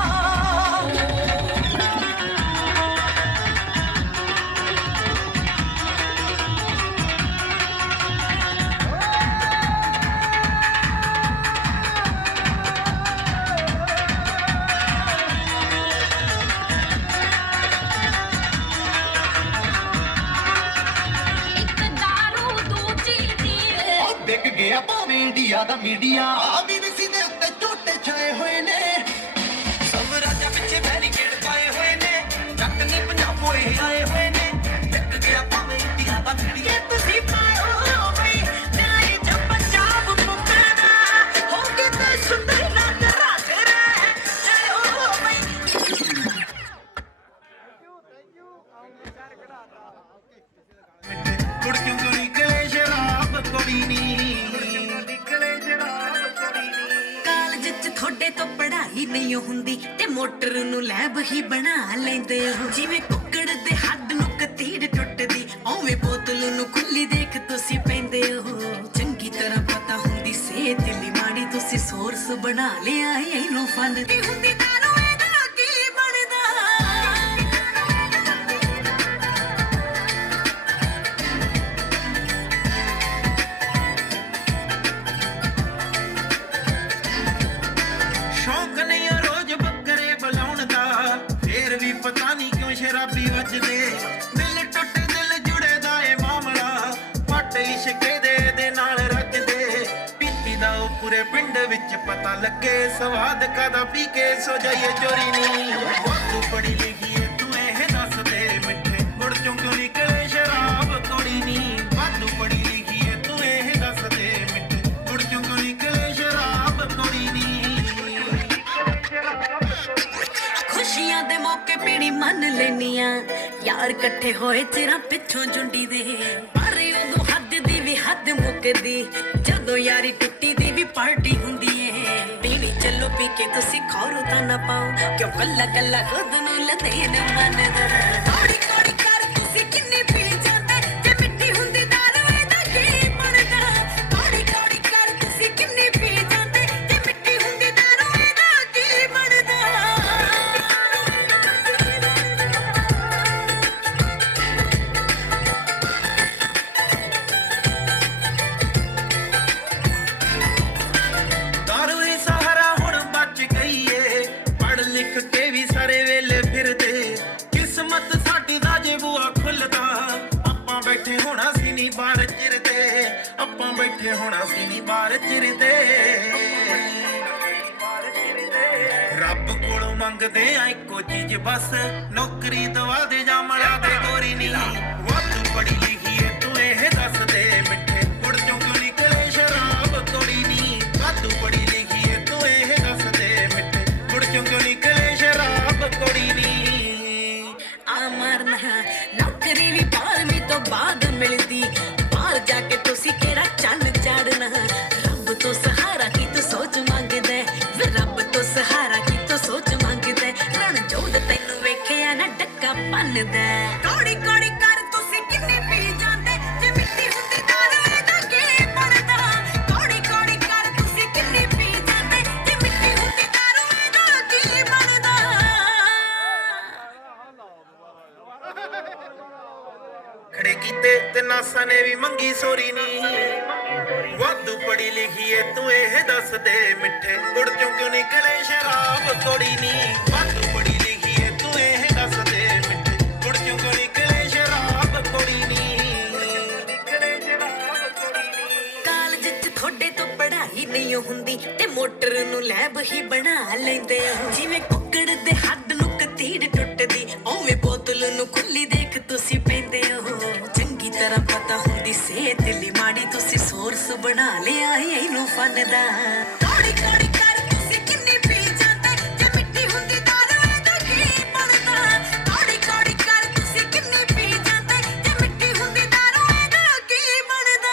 ਇੱਕ ਦਾਰੂ ਦੂਜੀ ਦੀ ਵਿਕ ਗਿਆ ਭਾਵੇਂ ਇੰਡੀਆ ਦਾ ਮੀਡੀਆ BBC ਦੇ ਉੱਤੇ ਝੂਟੇ ਛਾਏ ਹੋਏ ਨੇ ਸਭ ਰਾਜਾਂ ਪਿੱਛੇ ਬੈਰੀਕੇਡ ਪਾਏ ਹੋਏ ਨੇ ਜੱਟ ਨਹੀਂ ਪੰਜਾਬੋਂ ਇਹ ਆਏ ਹੋਏ ਨੇ ਵਿਕ ਗਿਆ ਭਾਵੇਂ ਇੰਡੀਆ ਦਾ ਮੀਡੀਆ ਤੁਸੀਂ ਪਾਓ ਬਈ ਤੇਰੇ ਚ ਪੰਜਾਬ ਮੁਕਾਨਾ ਹੋ ਕੇ ਤੇ ਸੁੰਦਰ ਨਾ ਰਾਜੇ ਰੇ ਜੈ ਹੋ ਬਈ ਕੁੜ ਕਿਉਂ ਨਿਕਲੇ ਸ਼ਰਾਬ ਕੋਈ ਨਹੀਂ ਕਾਲਜ ਚ ਤੁਹਾਡੇ ਤੋਂ ਪੜ੍ਹਾਈ ਨਹੀਂ ਹੁੰਦੀ ਤੇ ਮੋਟਰ ਨੂੰ ਲੈਬ ਹੀ ਬਣਾ ਲੈਂਦੇ ਹੋ ਜਿਵੇਂ ਕੁੱਕੜ ਦੇ ਹੱਡ ਨੂੰ ਕਤੀੜ ਟੁੱਟਦੀ ਓਵੇਂ ਬੋਤਲ ਨੂੰ ਖੁੱਲੀ ਦੇਖ ਤੁਸੀਂ ਪੈਂਦੇ ਹੋ ਚੰਗੀ ਤਰ੍ਹਾਂ ਪਤਾ ਹੁੰਦੀ ਸਿਹਤ ਲਈ ਮਾੜੀ ਤੁਸੀਂ ਸੋਰਸ ਬਣਾ ਲਿਆ ਇਹਨੂੰ ਫਨ ਦੀ ਹੁੰਦੀ ਦਾਰੂ ਇਹਦਾ ਕੀ ਬਣਦਾ ਸ਼ੌਕ ਨਹੀਂ ਆ ਰੋਜ਼ ਬੱਕਰੇ ਬੁਲਾਉਣ ਦਾ ਫੇਰ ਵੀ ਪਤਾ ਨਹੀਂ ਕਿਉਂ ਸ਼ਰਾਬੀ ਵੱਜਦੇ ਦਿਲ ਟੁੱਟ ਦਿਲ ਜੁੜੇ ਦਾ ਏ ਮਾਮਲਾ ਪੱਟ ਇਸ਼ਕੇ ਦੇ ਨਾਲ ਰੱਜਦੇ ਪੀਤੀ ਦਾ ਉਹ ਪੂਰੇ ਪਿੰਡ ਵਿੱਚ ਪਤਾ ਲੱਗੇ ਸਵਾਦ ਕਾਦਾ ਪੀ ਕੇ ਸੋ ਜਾਈਏ ਚੋਰੀ ਨਹੀਂ ਤੂੰ ਪੜੀ ਲਿਖੀ ਏ ਤੂੰ ਇਹ ਦੱਸ ਦੇ ਮਿੱਠੇ ਗੁੜ ਚੋਂ ਕਿਉਂ ਨਿਕਲੇ ਸ਼ਰਾਬ ਕੋੜੀ ਨਹੀਂ ਵਾਧੂ ਪੜੀ ਲਿਖੀ ਏ ਤੂੰ ਇਹ ਦੱਸ ਦੇ ਮਿੱਠੇ ਗੁੜ ਚੋਂ ਕਿਉਂ ਨਿਕਲੇ ਸ਼ਰਾਬ ਕੋੜੀ ਨਹੀਂ ਖੁਸ਼ੀਆਂ ਦੇ ਮੌਕੇ ਪੀੜੀ ਮੰਨ ਲੈਨੀਆਂ ਯਾਰ ਇਕੱਠੇ ਹੋਏ ਚਿਰਾਂ ਪਿੱਛੋਂ ਜੁੰਡੀ ਦੇ ਪਰ ਉਦੋਂ ਹੱਦ ਦੀ ਵੀ ਹੱਦ ਮੁੱਕਦੀ ਜਦੋਂ ਯਾਰੀ ਟੁੱਟੀ ਦੀ ਵੀ ਪਾਰਟੀ ਹੁੰਦੀ ਏ ਪੀਣੀ ਚੱਲੋ ਪੀ ਕੇ ਤੁਸੀਂ ਖੌਰੂ ਤਾਂ ਨਾ ਪਾਓ ਕਿਉਂ ਕੱਲਾ ਕੱਲਾ ਖੁਦ ਨੂੰ ਲਦੇ ਨਾ ਮੰਨਦਾ ਕੋੜੀ ਕੋੜੀ ਕਰ ਤੁਸੀਂ ਕਿੰਨੀ ਪੀ ਜਾਂਦੇ ਜੇ ਮਿੱਟੀ ਹੁੰਦੀ ਦਾਰੂ ਇਹਦਾ ਕੀ ਬਣਦਾ ਕੋੜੀ ਕੋੜੀ ਕਰ ਤੁਸੀਂ ਕਿੰਨੀ ਪੀ ਜਾਂਦੇ ਜੇ ਮਿੱਟੀ ਹੁੰਦੀ ਦਾਰੂ ਇਹਦਾ ਕੀ ਬਣਦਾ ਦਾਰੂ ਹੀ ਸਹਾਰਾ ਹੁਣ ਬਚ ਗਈ ਏ ਪੜ ਲਿਖ ਕੇ ਵੀ ਸਾਰੇ ਵੇਲੇ ਫਿਰਦੇ ਕਿਸਮਤ ਸਾਡੀ ਦਾ ਜੇ ਬੂਆ ਖੁੱਲਦਾ ਆਪਾਂ ਬੈਠੇ ਹੋਣਾ ਸੀ ਨੀ ਬਾਹਰ ਚਿਰਦੇ ਆਪਾਂ ਬੈਠੇ ਹੋਣਾ ਸੀ ਨੀ ਬਾਹਰ ਚਿਰਦੇ ਰੱਬ ਕੋਲੋਂ ਮੰਗਦੇ ਆ ਇੱਕੋ ਚੀਜ਼ ਬਸ ਨੌਕਰੀ ਦਵਾ ਦੇ ਜਾਂ ਮਲਾ ਦੇ ਗੋਰੀ ਨੀ ਵਾਧੂ ਪੜੀ ਲਿਖੀ ਏ ਤੂੰ ਇਹ ਦੱਸ ਦੇ ਮਿੱਠੇ ਗੁੜ ਚੋਂ ਕਿਉਂ ਨਿਕਲੇ ਸ਼ਰਾਬ ਕੋੜੀ ਨੀ ਵਾਧੂ ਪੜੀ ਲਿਖੀ ਏ ਤੂੰ ਇਹ ਦੱਸ ਦੇ ਮਿੱਠੇ ਗੁੜ ਚੋਂ ਕਿਉਂ ਨਿਕਲੇ ਸ਼ਰਾਬ ਕੋੜੀ ਨੀ ਅਮਰਨਾ ਨੌਕਰੀ ਵੀ 12ਵੀਂ ਤੋਂ ਬਾਅਦ ਮਿਲਦੀ ਬਾਹਰ ਜਾ ਕੇ ਤੁਸੀਂ ਕਿਹੜਾ ਚੰਨ ਚਾੜਨਾ ਰੱਬ ਤੋਂ ਸਹਾਰਾ ਕੀ ਤੂੰ ਸੋਚ ਮੰਗਦਾ ਵੇ ਰੱਬ ਤੋਂ ਸਹਾਰਾ ਕੀ ਤੂੰ ਸੋਚ ਮੰਗਦਾ ਰਣ ਜੋਦ ਤੈਨੂੰ ਵੇਖਿਆ ਨਾ ਡੱਕਾ ਪੰਨਦਾ ਕੋੜੀ ਕੋੜੀ ਕਰ ਤੁਸੀਂ ਕਿੰਨੇ ਪੀ ਜਾਂਦੇ ਜੇ ਮਿੱਟੀ ਹੁੰਦੀ ਦਾਰੂ ਇਹਦਾ ਕੀ ਬਣਦਾ ਕੋੜੀ ਕੋੜੀ ਕਰ ਤੁਸੀਂ ਕਿੰਨੇ ਪੀ ਜਾਂਦੇ ਜੇ ਮਿੱਟੀ ਹੁੰਦੀ ਦਾਰੂ ਇਹਦਾ ਕੀ ਬਣਦਾ ਖੜੇ ਕੀਤੇ ਤੇ ਨਾਸਾ ਨੇ ਵੀ ਮੰਗੀ ਸੋਰੀ ਨੀ ਵਾਧੂ ਪੜੀ ਲਿਖੀ ਏ ਤੂੰ ਇਹ ਦੱਸ ਦੇ ਮਿੱਠੇ ਗੁੜ ਚੋਂ ਕਿਉਂ ਨਿਕਲੇ ਸ਼ਰਾਬ ਕੋੜੀ ਨੀ ਵਾਧੂ ਪੜੀ ਲਿਖੀ ਏ ਤੂੰ ਇਹ ਦੱਸ ਦੇ ਮਿੱਠੇ ਗੁੜ ਚੋਂ ਕਿਉਂ ਨਿਕਲੇ ਸ਼ਰਾਬ ਕੋੜੀ ਨੀ ਕਾਲਜ ਚ ਤੁਹਾਡੇ ਤੋਂ ਪੜ੍ਹਾਈ ਨਹੀਂ ਹੁੰਦੀ ਤੇ ਮੋਟਰ ਨੂੰ ਲੈਬ ਹੀ ਬਣਾ ਲੈਂਦੇ ਹੋ ਜਿਵੇਂ ਕੁੱਕੜ ਦੇ ਹੱਡ ਨੂੰ ਕਤੀੜ ਟੁੱਟਦੀ ਓਵੇਂ ਬੋਤਲ ਨੂੰ ਖੁੱਲੀ ਦੇਖ ਤੁਸੀਂ ਪੈਂਦੇ ਹੋ ਚੰਗੀ ਤਰ੍ਹਾਂ ਪਤਾ ਹੁੰਦੀ ਸਿਹਤ ਲਈ ਮਾੜੀ ਤੁਸੀਂ ਸੋਰਸ ਬਣਾ ਲਿਆ ਇਹਨੂੰ ਫਨ ਦਾ ਕੋੜੀ ਕੋੜੀ ਕਰ ਤੁਸੀਂ ਕਿੰਨੀ ਪੀ ਜਾਂਦੇ ਜੇ ਮਿੱਟੀ ਹੁੰਦੀ ਦਾਰੂ ਇਹਦਾ ਕੀ ਬਣਦਾ ਕੋੜੀ ਕੋੜੀ ਕਰ ਤੁਸੀਂ ਕਿੰਨੀ ਪੀ ਜਾਂਦੇ ਜੇ ਮਿੱਟੀ ਹੁੰਦੀ ਦਾਰੂ ਇਹਦਾ ਕੀ ਬਣਦਾ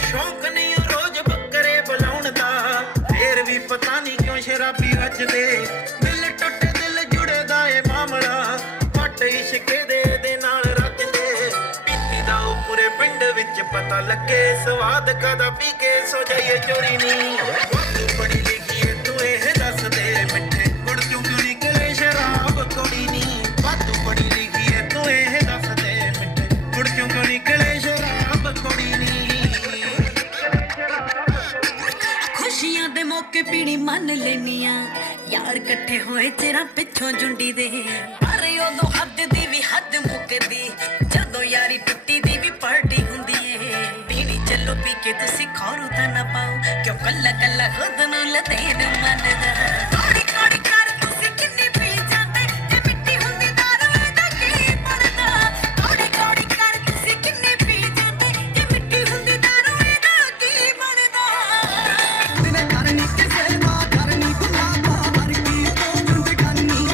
ਸ਼ੌਕ ਨਹੀਂ ਉਹ ਰੋਜ਼ ਬੱਕਰੇ ਬੁਲਾਉਣ ਦਾ ਫੇਰ ਵੀ ਪਤਾ ਨਹੀਂ ਕਿਉਂ ਸ਼ਰਾਬੀ ਵੱਜਦੇ ਦਿਲ ਟੁੱਟ ਦਿਲ ਜੁੜੇ ਲੱਗੇ ਸਵਾਦ ਕਦਾ ਪੀ ਕੇ ਸੋ ਜਾਈਏ ਚੋਰੀ ਨੀ ਤੂੰ ਪੜੀ ਲਿਖੀ ਏ ਤੂੰ ਇਹ ਦੱਸ ਦੇ ਮਿੱਠੇ ਗੁੜ ਕਿਉਂ ਨਿਕਲੇ ਸ਼ਰਾਬ ਕੋੜੀ ਨੀ ਤੂੰ ਪੜੀ ਲਿਖੀ ਏ ਤੂੰ ਇਹ ਦੱਸ ਦੇ ਮਿੱਠੇ ਗੁੜ ਕਿਉਂ ਨਿਕਲੇ ਸ਼ਰਾਬ ਕੋੜੀ ਨੀ ਖੁਸ਼ੀਆਂ ਦੇ ਮੌਕੇ ਪੀਣੀ ਮੰਨ ਲੈਨੀਆਂ ਯਾਰ ਇਕੱਠੇ ਹੋਏ ਤੇਰਾ ਪਿੱਛੋਂ ਜੁੰਡੀ ਦੇ ਪਰ ਉਦੋਂ ਹੱਦ ਦੀ ਵੀ ਹੱਦ ਮੁੱਕਦੀ ਜਦੋਂ ਯਾਰੀ ਟੁੱਟੀ ਦੀ ਵੀ ਪਾਰਟੀ ਹੁੰਦੀ ਏ ਪੀਣੀ ਚੱਲੋ ਪੀ ਕੇ ਤੁਸੀਂ ਖੌਰੂ ਤਾਂ ਨਾ ਪਾਓ ਕਿਉਂ ਕੱਲਾ ਕੱਲਾ ਖੁਦ ਨੂੰ ਲਤੇਨ ਮੰਨਦਾ ਕੋੜੀ ਕੋੜੀ ਕਰ ਤੁਸੀਂ ਕਿੰਨੀ ਪੀ ਜਾਂਦੇ ਜੇ ਮਿੱਟੀ ਹੁੰਦੀ ਦਾਰੂ ਇਹਦਾ ਕੀ ਬਣਦਾ ਕੋੜੀ ਕੋੜੀ ਕਰ ਤੁਸੀਂ ਕਿੰਨੀ ਪੀ ਜਾਂਦੇ ਜੇ ਮਿੱਟੀ ਹੁੰਦੀ ਦਾਰੂ ਇਹਦਾ ਕੀ ਬਣਦਾ ਦਿਨੇ ਕਰਨੀ ਕਿਸੇ ਨਾ ਕਰਨੀ ਗੁਲਾਬਾ ਵਰਗੀ ਤੂੰ ਜ਼ਿੰਦਗਾਨੀ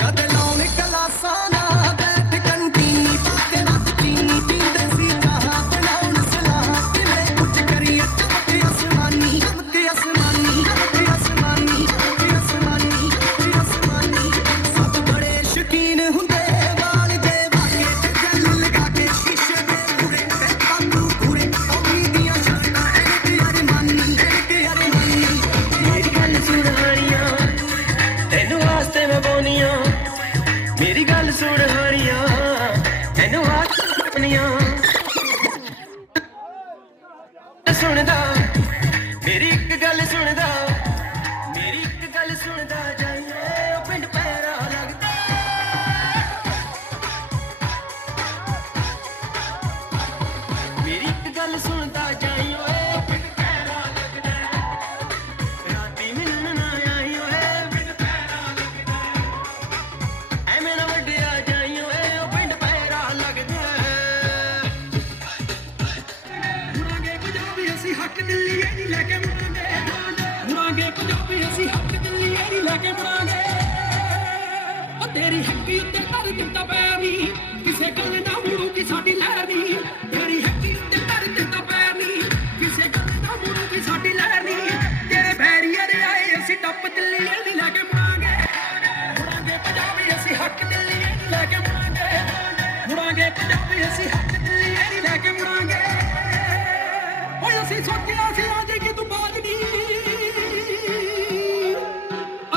ਕਦੇ ਲਾਉਣ ਕਲਾਸਾਂ ਨਾ ਬੈਠ ਕੰਟੀਨੀ ਪਾ ਕੇ ਰੱਤ ਚੀਨੀ ਪੀਂਦੇ ਸੀ ਚਾਹਾਂ ਬਣਾਉਣ ਸਲਾਹ ਕਿਵੇਂ ਕੁਝ ਕਰੀਏ ਚਮਕੇ ਅਸਮਾਨੀ ਚਮਕੇ ਅਸਮਾਨੀ ਚਮਕੇ ਅਸਮਾਨੀ ਚਮਕੇ ਅਸਮਾਨੀ ਚਮਕੇ ਅਸਮਾਨੀ ਸਭ ਬੜੇ ਸ਼ੌਕੀਨ ਹੁੰਦੇ ਵਾਲ ਦੇ ਵਾਕੇ ਤੇ ਜਲ ਲਗਾ ਕੇ ਸ਼ੀਸ਼ੇ ਦੇ ਪੂਰੇ ਤੇ ਕਾਬੂ ਪੂਰੇ ਕੌਮੀ ਦੀਆਂ ਸ਼ਰਤਾਂ ਇਹ ਯਾਰ ਮਾਨੀ ਮੇਰੀ ਗੱਲ ਸੁਣ ਹਾਣੀਆਂ ਤੈਨੂੰ ਵਾਸਤੇ ਮੈਂ ਬੋਨੀਆਂ ਮੇਰੀ ਗੱਲ ਸੁਣ ਹਾਣੀਆਂ ਤੈਨੂੰ ਵਾਸਤੇ ਸੁਣਦਾ ਮੇਰੀ ਇੱਕ ਗੱਲ ਸੁਣਦਾ ਮੇਰੀ ਇੱਕ ਗੱਲ ਸੁਣਦਾ ਜਾਈਏ ਉਹ ਪਿੰਡ ਪੈਰਾ ਲੱਗਦਾ ਮੇਰੀ ਇੱਕ ਗੱਲ ਸੁਣਦਾ ਜਾਈਏ ਉਹ ਪਿੰਡ ਪੈਰਾ ਲੱਗਦਾ ਰਾਤੀ ਮਿਲਣ ਨਾ ਆਈ ਓਏ ਪਿੰਡ ਪੈਰਾ ਲੱਗਦਾ ਐਵੇਂ ਨਾ ਵੱਡਿਆ ਜਾਈ ਓਏ ਉਹ ਪਿੰਡ ਪੈਰਾ ਲੱਗਦਾ ਮੁਰਾਂਗੇ ਪੰਜਾਬੀ ਅਸੀਂ ਹੱਕ ਦਿੱਲੀ ਇਹ ਨਹੀਂ ਲੈ ਕੇ ਮੁਰਾਂਗੇ ਪੰਜਾਬੀ ਅਸੀਂ ਹੱਕ ਦਿੱਲੀ ਇਹ ਨਹੀਂ ਲੈ ਕੇ ਮੁਰਾਂਗੇ ਉਹ ਤੇਰੀ ਹੱਕੀ ਉੱਤੇ ਕਰ ਦਿੱਤਾ ਪੈਰ ਨੀ ਕਿਸੇ ਗੱਲ ਨਾ ਮੁੜੂਗੀ ਸਾਡੀ ਲਹਿਰ ਨੀ ਤੇਰੀ ਹੱਕੀ ਉੱਤੇ ਕਰ ਦਿੱਤਾ ਪੈਰ ਨੀ ਕਿਸੇ ਗੱਲ ਨਾ ਮੁੜੂਗੀ ਸਾਡੀ ਲਹਿਰ ਨੀ ਤੇਰੇ ਬੈਰੀਏ ਦੇ ਆਏ ਅਸੀਂ ਟੱਪ ਦਿੱਲੀ ਇਹ ਨਹੀਂ ਲੈ ਕੇ ਮੁੜਾਂਗੇ ਪੰਜਾਬੀ ਅਸੀਂ ਹੱਕ ਦਿੱਲੀ ਇਹ ਨਹੀਂ ਲੈ ਕੇ ਮੁੜਾਂਗੇ ਪੰਜਾਬੀ ਅਸੀਂ ਹੱਕ ਦਿੱਲੀ ਇਹ ਨਹੀਂ ਲੈ ਕੇ ਮੁੜਾਂਗੇ ਓਏ ਅਸੀਂ ਸੋਚਿਆ ਸੀ ਆ ਜਾਏਗੀ ਤੂੰ ਬਾਜ ਨਹੀਂ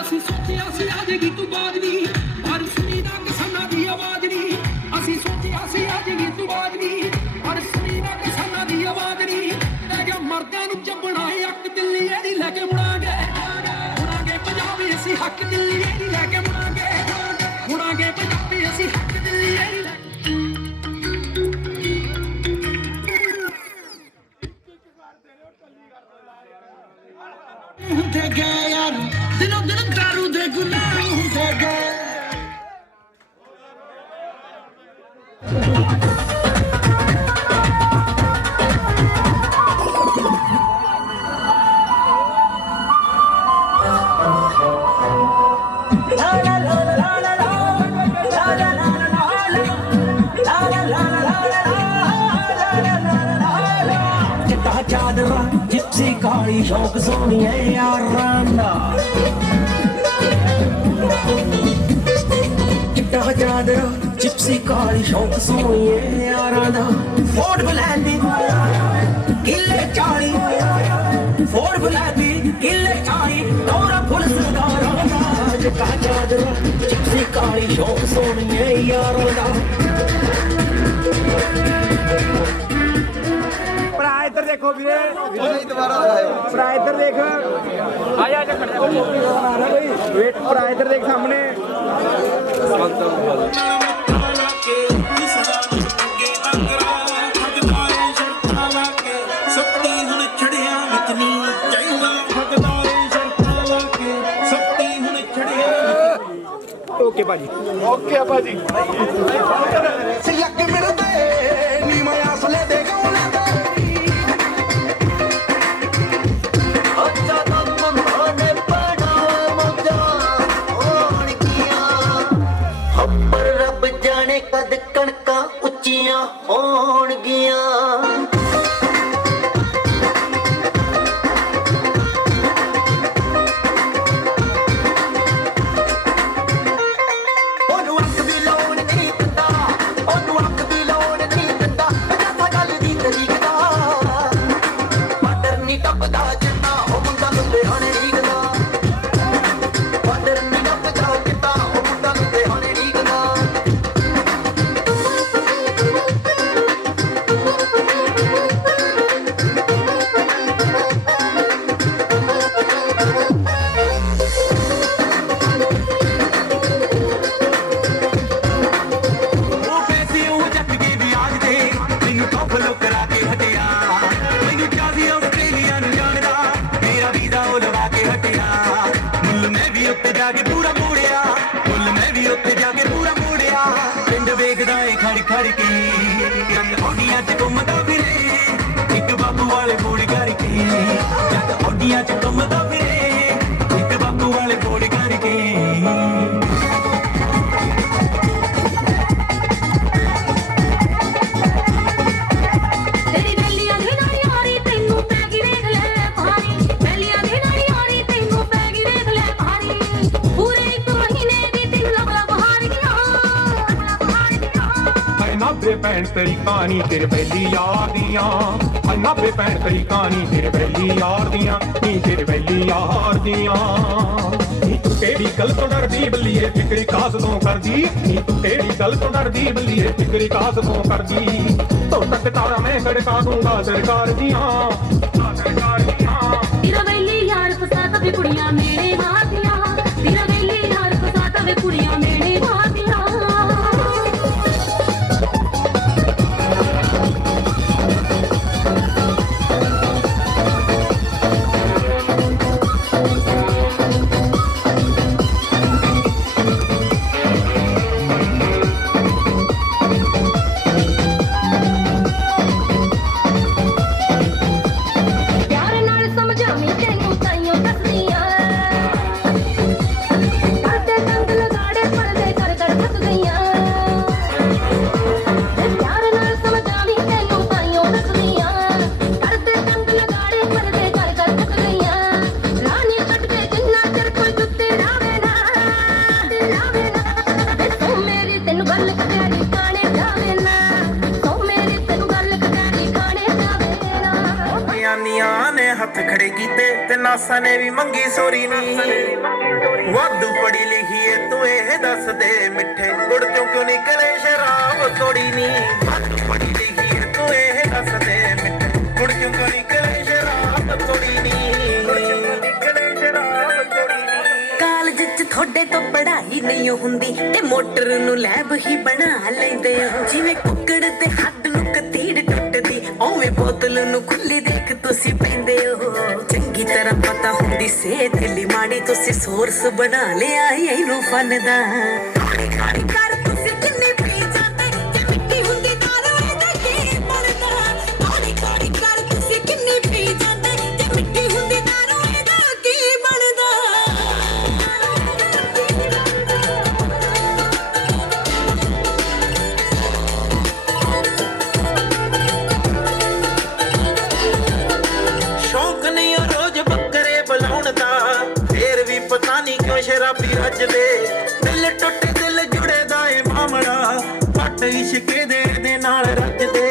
ਅਸੀਂ ਸੋਚਿਆ ਸੀ ਆ ਜਾਏਗੀ ਤੂੰ ਬਾਜ ਨਹੀਂ ਪਰ ਸੁਣੀ ਨਾ ਕਿਸਾਨਾਂ ਦੀ ਆਵਾਜ਼ ਨਹੀਂ ਅਸੀਂ ਸੋਚਿਆ ਸੀ ਆ ਜਾਏਗੀ ਤੂੰ ਬਾਜ ਨਹੀਂ ਪਰ ਸੁਣੀ ਨਾ ਕਿਸਾਨਾਂ ਦੀ ਆਵਾਜ਼ ਨਹੀਂ ਲੈ ਗਿਆ ਮਰਦਾਂ ਨੂੰ ਚੱਬਣਾ ਹੱਕ ਦਿੱਲੀ ਇਹ ਨਹੀਂ ਲੈ ਕੇ ਮੁੜਾਂਗੇ ਪੰਜਾਬੀ ਅਸੀਂ ਹੱਕ ਦਿੱਲੀ ਇਹ ਨਹੀਂ ਲੈ ਕੇ ਮੁੜਾਂਗੇ ਪੰਜਾਬੀ ਅਸੀਂ ਹੱਕ ਦਿੱਲੀ ਇਹ ਨਹੀਂ ਲੈ ਹੁੰਦੇ ਗਏ ਯਾਰ ਦਿਨੋਂ ਦਿਨ ਦਾਰੂ ਦੇ ਗੁਲਾਮ ਹੁੰਦੇ ਗਏ ਚਿੱਟਾ ਚਾਦਰਾ ਜਿਪਸੀ ਕਾਲੀ ਸ਼ੌਕ ਸੋਹਣੀਏ ਯਾਰਾਂ ਦਾ ਚਿੱਟਾ ਚਾਦਰਾ ਜਿਪਸੀ ਕਾਲੀ ਸ਼ੌਕ ਸੋਹਣੀਏ ਯਾਰਾਂ ਦਾ ਫੋੜ ਬੁਲੰਦੀ ਕਿੱਲੇ 40 ਫੋੜ ਬੁਲੰਦੀ ਕਿੱਲੇ 40 ਤੋਰਾ ਫੁੱਲ ਸਰਦਾਰਾਂ ਦਾ ਚਿੱਟਾ ਚਾਦਰਾ ਜਿਪਸੀ ਕਾਲੀ ਸ਼ੌਕ ਸੋਹਣੀਏ ਯਾਰਾਂ ਦਾ ਭਰਾ ਇੱਧਰ ਦੇਖੋ ਵੀਰੇ ਦੁਬਾਰਾ ਭਰਾ ਇੱਧਰ ਦੇਖ ਆ ਜਾ ਵੇਟ ਭਰਾ ਇੱਧਰ ਦੇਖ ਸਾਹਮਣੇ ਓਕੇ ਭਾਜੀ ਓਕੇ ਆ ਭਾਜੀ ਸਿਲਕ ਮਿਲਦੇ ਨੀ ਮੈਂ ਅਸਲੇ ਦੇ ਗਾਉਣਾ ਦਾ ਰੱਬ ਜਾਣੇ ਕਦ ਕਣਕਾਂ ਉੱਚੀਆਂ ਹੋਣਗੀਆਂ ਨਾਬੇ ਭੈਣ ਤੇਰੀ ਕਹਾਣੀ ਤੇਰੇ ਬੈਲੀ ਯਾਰ ਦੀਆਂ ਹਾਏ ਨਾਬੇ ਭੈਣ ਤੇਰੀ ਕਹਾਣੀ ਤੇਰੇ ਬੈਲੀ ਯਾਰ ਦੀਆਂ ਨੀ ਤੇਰੇ ਬੈਲੀ ਯਾਰ ਦੀਆਂ ਨੀ ਤੂੰ ਕਿਹੜੀ ਗੱਲ ਤੋਂ ਡਰਦੀ ਬੱਲੀਏ ਫਿਕਰੀ ਕਾਸ ਤੋਂ ਕਰਦੀ ਨੀ ਤੂੰ ਕਿਹੜੀ ਗੱਲ ਤੋਂ ਡਰਦੀ ਬੱਲੀਏ ਫਿਕਰੀ ਕਾਸ ਤੋਂ ਕਰਦੀ ਤੋ ਤੱਕ ਤਾਰਾ ਮੈਂ ਖੜਕਾ ਦੂੰਗਾ ਸਰਕਾਰ ਦੀਆਂ ਤੇਰਾ ਵੇਲੀ ਯਾਰ ਫਸਾਤਾ ਵੇ ਕੁੜੀਆਂ ਮੇਰੇ ਵਾਦੀਆਂ ਤੇਰਾ ਵੇਲੀ ਯਾਰ ਫਸਾਤਾ ਵੇ ਕੁੜੀਆਂ ਮੇਰੇ ਵਾਦੀਆਂ ਪਿਆਰ ਨਾਲ ਸਮਝਾਵੀਂ ਤੈਨੂੰ ਤਾਈਓ ਦੱਸਦੀਆਂ ਕਰਦੇ ਤੰਗ ਲਗਾੜੇ ਪਰਦੇ ਕਰ ਕਰ ਥੱਕ ਗਈਆਂ ਪਿਆਰ ਨਾਲ ਸਮਝਾਵੀਂ ਤੈਨੂੰ ਤਾਈਓ ਦੱਸਦੀਆਂ ਕਰਦੇ ਤੰਗ ਲਗਾੜੇ ਪਰਦੇ ਕਰ ਕਰ ਥੱਕ ਗਈਆਂ ਰਾਣੀ ਕੱਟ ਕੇ ਜਿੰਨਾ ਚਿਰ ਕੋਈ ਦੁੱਤੇ ਲਾਵੇ ਨਾ ਵੇ ਤੂੰ ਮੇਰੀ ਤੈਨੂੰ ਗੱਲ ਕਰੀ ਕਾਣੇ ਜਾਵੇ ਨਾ ਤੂੰ ਮੇਰੀ ਤੈਨੂੰ ਗੱਲ ਕਰੀ ਕਾਣੇ ਜਾਵੇ ਨਾ ਨੀਆਂ ਨੇ ਹੱਥ ਖੜੇ ਕੀਤੇ ਤੇ ਨਾਸਾਂ ਨੇ ਵੀ ਮੰਗੀ ਸੋਰੀ ਨੀ ਵਾਧੂ ਪੜੀ ਲਿਖੀ ਏ ਤੂੰ ਇਹ ਦੱਸ ਦੇ ਮਿੱਠੇ ਗੁੜ ਚੋਂ ਕਿਉਂ ਨਿਕਲੇ ਸ਼ਰਾਬ ਤੋੜੀ ਨੀ ਵਾਧੂ ਪੜੀ ਲਿਖੀ ਏ ਤੂੰ ਇਹ ਦੱਸ ਦੇ ਮਿੱਠੇ ਗੁੜ ਚੋਂ ਕਿਉਂ ਨਿਕਲੇ ਸ਼ਰਾਬ ਤੋੜੀ ਨੀ ਨਿਕਲੇ ਸ਼ਰਾਬ ਤੋੜੀ ਨੀ ਕਾਲਜ ਚ ਤੁਹਾਡੇ ਤੋਂ ਪੜ੍ਹਾਈ ਨਹੀਂ ਹੁੰਦੀ ਤੇ ਮੋਟਰ ਨੂੰ ਲੈਬ ਹੀ ਬਣਾ ਲੈਂਦੇ ਹੋ ਜਿਵੇਂ ਕੁੱਕੜ ਤੇ ਹੱਡ ਨੂੰ ਕਤੀੜ ਟੁੱਟਦੀ ਓਵੇਂ ਬੋਤਲ ਨੂੰ ਖੁੱਲੀ ਦੇਖ ਤੁਸੀਂ ਪੈਂਦੇ ਹੋ ਚੰਗੀ ਤਰ੍ਹਾਂ ਪਤਾ ਹੁੰਦੀ ਸਿਹਤ ਲਈ ਮਾੜੀ ਤੁਸੀਂ ਸੋਰਸ ਬਣਾ ਲਿਆ ਇਹਨੂੰ ਫਨ ਦਾ ਖਾਣੀ ਕਰ ਤੁਸੀਂ ਕਿੰਨੀ ਪੀ ਜਾਂਦੇ ਜੇ ਮਿੱਟੀ ਹੁੰਦੀ ਦਾਰੂ ਇਹਦਾ ਕੀ ਬਣਦਾ ਖਾਣੀ ਕਰ ਤੁਸੀਂ ਕਿੰਨੀ ਪੀ ਜਾਂਦੇ ਜੇ ਮਿੱਟੀ ਹੁੰਦੀ ਦਾਰੂ ਇਹਦਾ ਕੀ ਬਣਦਾ ਸ਼ੌਂਕ ਨਹੀਂ ਉਹ ਰੋਜ਼ ਬੱਕਰੇ ਬੁਲਾਉਣ ਦਾ ਫੇਰ ਵੀ ਪਤਾ ਨਹੀਂ ਕਿਉਂ ਸ਼ਰਾਬੀ ਰੱਜਦੇ ਦਿਲ ਟੁੱਟੇ ਦਿਲ ਜੁੜੇ ਦਾ ਏ ਮਾਮੜਾ ਪੱਟ ਇਸ਼ਕੇ ਦੇ ਨਾਲ ਰੱਜਦੇ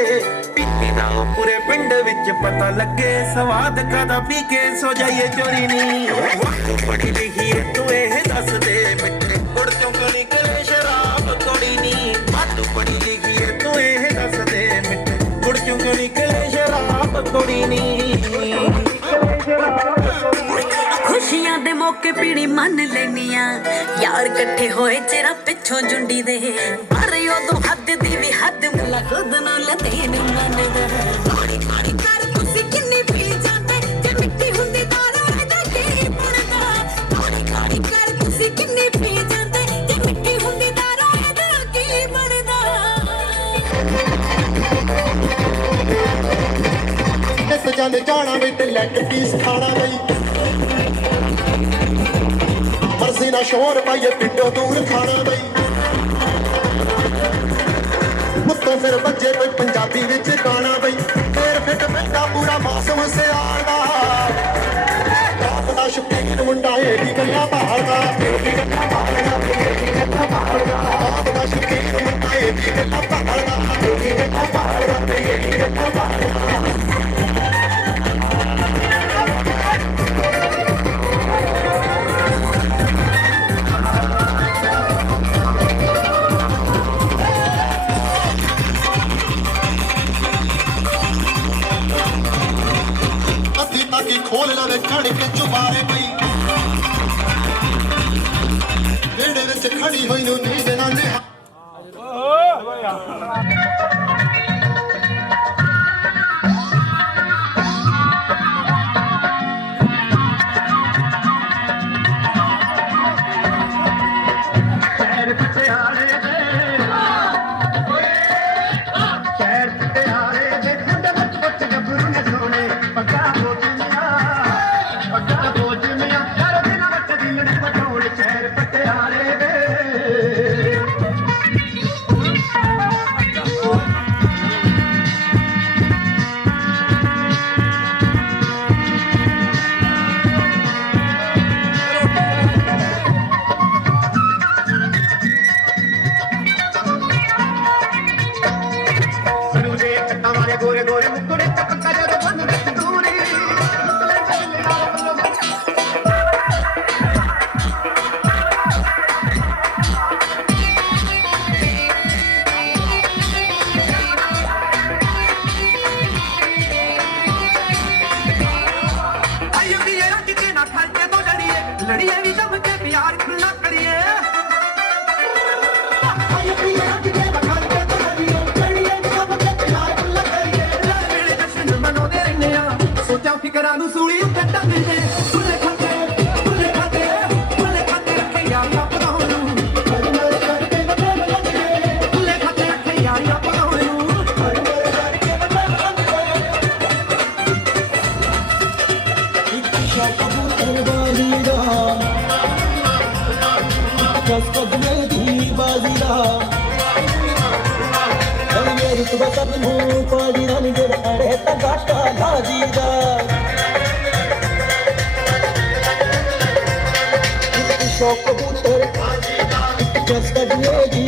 ਪੀਤੀ ਦਾ ਉਹ ਪੂਰੇ ਪਿੰਡ ਵਿੱਚ ਪਤਾ ਲੱਗੇ ਸਵਾਦ ਕਾਦਾ ਪੀ ਕੇ ਸੋ ਜਾਈਏ ਚੋਰੀ ਨੀ ਵਾਧੂ ਪੜੀ ਲਿਖੀ ਏ ਤੂੰ ਇਹ ਦੱਸ ਦੇ ਮਿੱਠੇ ਗੁੜ ਚੋਂ ਕਿਉਂ ਨਿਕਲੇ ਸ਼ਰਾਬ ਤੋੜੀ ਨੀ ਵਾਧੂ ਪੜੀ ਲਿਖੀ ਏ ਤੂੰ ਇਹ ਦੱਸ ਦੇ ਮਿੱਠੇ ਗੁੜ ਚੋਂ ਕਿਉਂ ਨਿਕਲੇ ਸ਼ਰਾਬ ਤੋੜੀ ਨੀ ਖੁਸ਼ੀਆਂ ਦੇ ਮੌਕੇ ਪੀੜੀ ਮੰਨ ਲੈਨੀਆਂ ਯਾਰ ਇਕੱਠੇ ਹੋਏ ਚਿਹਰਾ ਪਿੱਛੋਂ ਜੁੰਡੀ ਦੇ ਪਰ ਉਦੋਂ ਹੱਦ ਦੀ ਵੀ ਹੱਦ ਮੁਲਾ ਖੁਦ ਨੂੰ ਲਤੀਨ ਮੰਨਦਾ ਖਾਣੀ ਕਰ ਤੁਸੀਂ ਕਿੰਨੀ ਪੀ ਜਾਂਦੇ ਜੇ ਮਿੱਟੀ ਹੁੰਦੀ ਦਾਰੂ ਇਹਦਾ ਕੀ ਬਣਦਾ ਖਾਣੀ ਕਰ ਤੁਸੀਂ ਕਿੰਨੀ ਪੀ ਜਾਂਦੇ ਜੇ ਮਿੱਟੀ ਹੁੰਦੀ ਦਾਰੂ ਇਹਦਾ ਕੀ ਬਣਦਾ ਇਸ ਜਨ ਜਾਣਾ ਵੀ ਤੇ ਲੈਗ ਪੀਸ ਖਾਣਾ ਬਈ ਮਰਜ਼ੀ ਨਾਲ ਸ਼ੋਰ ਪਾਈਏ ਪਿੰਡੋਂ ਦੂਰ ਖਾਣਾ ਬਈ ਮੁੱਤੋਂ ਫਿਰ ਬੱਜੇ ਕੋਈ ਪੰਜਾਬੀ ਵਿੱਚ ਗਾਣਾ ਬਈ ਫੇਰ ਫਿੱਟ ਪੈਂਦਾ ਪੂਰਾ ਮੌਸਮ ਸਿਆਲ ਦਾ ਰਾਤ ਦਾ ਸ਼ੌਕੀਨ ਮੁੰਡਾ ਇਹ ਵੀ ਗੱਲਾਂ ਭਾਲਦਾ ਰਾਤ ਦਾ ਸ਼ੌਕੀਨ ਮੁੰਡਾ ਇਹ ਵੀ ਗੱਲਾਂ ਭਾਲਦਾ ਅੱਧੀ ਤਾਕੀ ਖੋਲ ਲਵੇ ਖੜ ਕੇ ਚੁਬਾਰੇ ਪਈ ਵਿਹੜੇ ਵਿੱਚ ਖੜੀ ਹੋਈ ਨੂੰ ਨੀਂਦ ਨਾ ਨਿਹਾ ਬਾਜ਼ੀ ਦਾ ਇਹ ਰੁਤਬਾ ਸਭ ਨੂੰ ਪਾਜੀ ਦਾ ਨੀ ਜਿਹੜਾ ਅੜੇ ਤਾਂ ਘਾਟਾ ਲਾਜੀ ਦਾ ਸ਼ੌਕ ਕਬੂਤਰ ਜਸਦਾ ਜੀਏਗੀ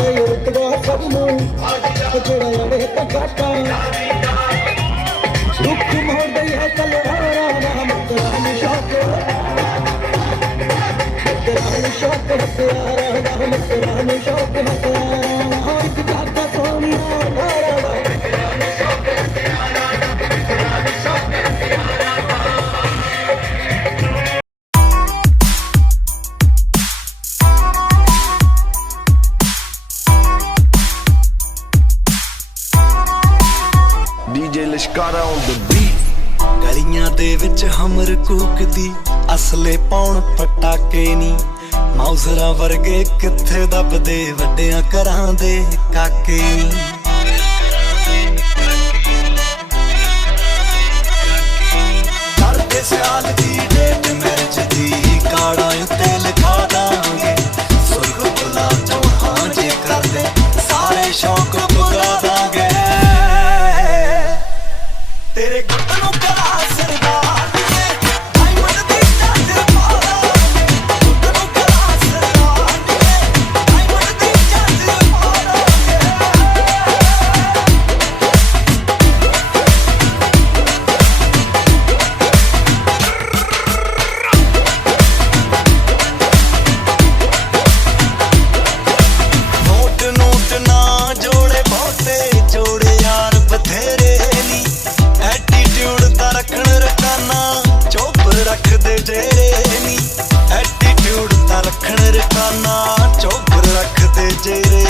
ਇਹ ਰੁਤਬਾ ਸਭ ਨੂੰ ਜਿਹੜਾ ਅੜੇ ਤਾਂ ਘਾਟਾ ਦੁੱਖ ਮੋੜਦਾ ਹੈ ਕਲਵਾਰਾ ਨਾਮ ਤੇਰਾ ਸ਼ੌਕ ਤੇਰਾ ਸ਼ੌਕ ਹਥਿਆਰਾ ਨਾਮ ਤੇਰਾ ਸ਼ੌਕ ਹਥਿਆਰਾ ਇੱਕ ਜਾਗਾ ਸੋਨੀਆ ਨਾਰਾ DJ ਲਿਸ਼ਕਾਰਾ on the beat ਗਲੀਆਂ ਦੇ ਵਿੱਚ ਹਮਰ ਕੂਕਦੀ ਅਸਲੇ ਪਾਉਣ ਪਟਾਕੇ ਨੀ ਮਾਊਜ਼ਰਾਂ ਵਰਗੇ ਕਿੱਥੇ ਦੱਬਦੇ ਵੱਡਿਆਂ ਘਰਾਂ ਦੇ ਕਾਕੇ ਨੀ ਕਰਦੇ ਸਿਆਲ ਦੀ ਡੇਟ ਮੈਰਿਜ ਦੀ ਕਾਰਡਾਂ ਉੱਤੇ ਲਿਖਾ ਦਾਂਗੇ ਸੁਰਖ ਗੁਲਾਬ ਚੌਹਾਂ ਜੇ ਕਰਦੇ ਸਾਰੇ ਸ਼ੌਕ ਪੁਗਾ ਦਾਂਗੇ ਤੇਰੇ ਗੁੱਟ ਨੂੰ ਕਲਾ ਸਰਦਾਰ ਨੇ ਡਾਇਮੰਡ ਦੀ ਚਾਦਰ ਪਾਵਾਂਗੇ ਗੁੱਟ ਨੂੰ ਕਲਾ ਸਰਦਾਰ ਨੇ ਡਾਇਮੰਡ ਦੀ ਚਾਦਰ ਪਾਵਾਂਗੇ ਨੋਟ ਨਾ ਜੋੜੇ ਬਹੁਤੇ ਜੋੜੇ ਯਾਰ ਬਥੇਰੇ ਨੀ ਐਟੀਟਿਊਡ ਤਾਂ ਰੱਖਣ ਰਕਾਨਾ ਚੋਪਰ ਰੱਖਦੇ ਜੇਰੇ ਨੀ ਐਟੀਟਿਊਡ ਤਾਂ ਰੱਖਣ ਰਕਾਨਾ ਚੋਪਰ ਰੱਖਦੇ ਜੇਰੇ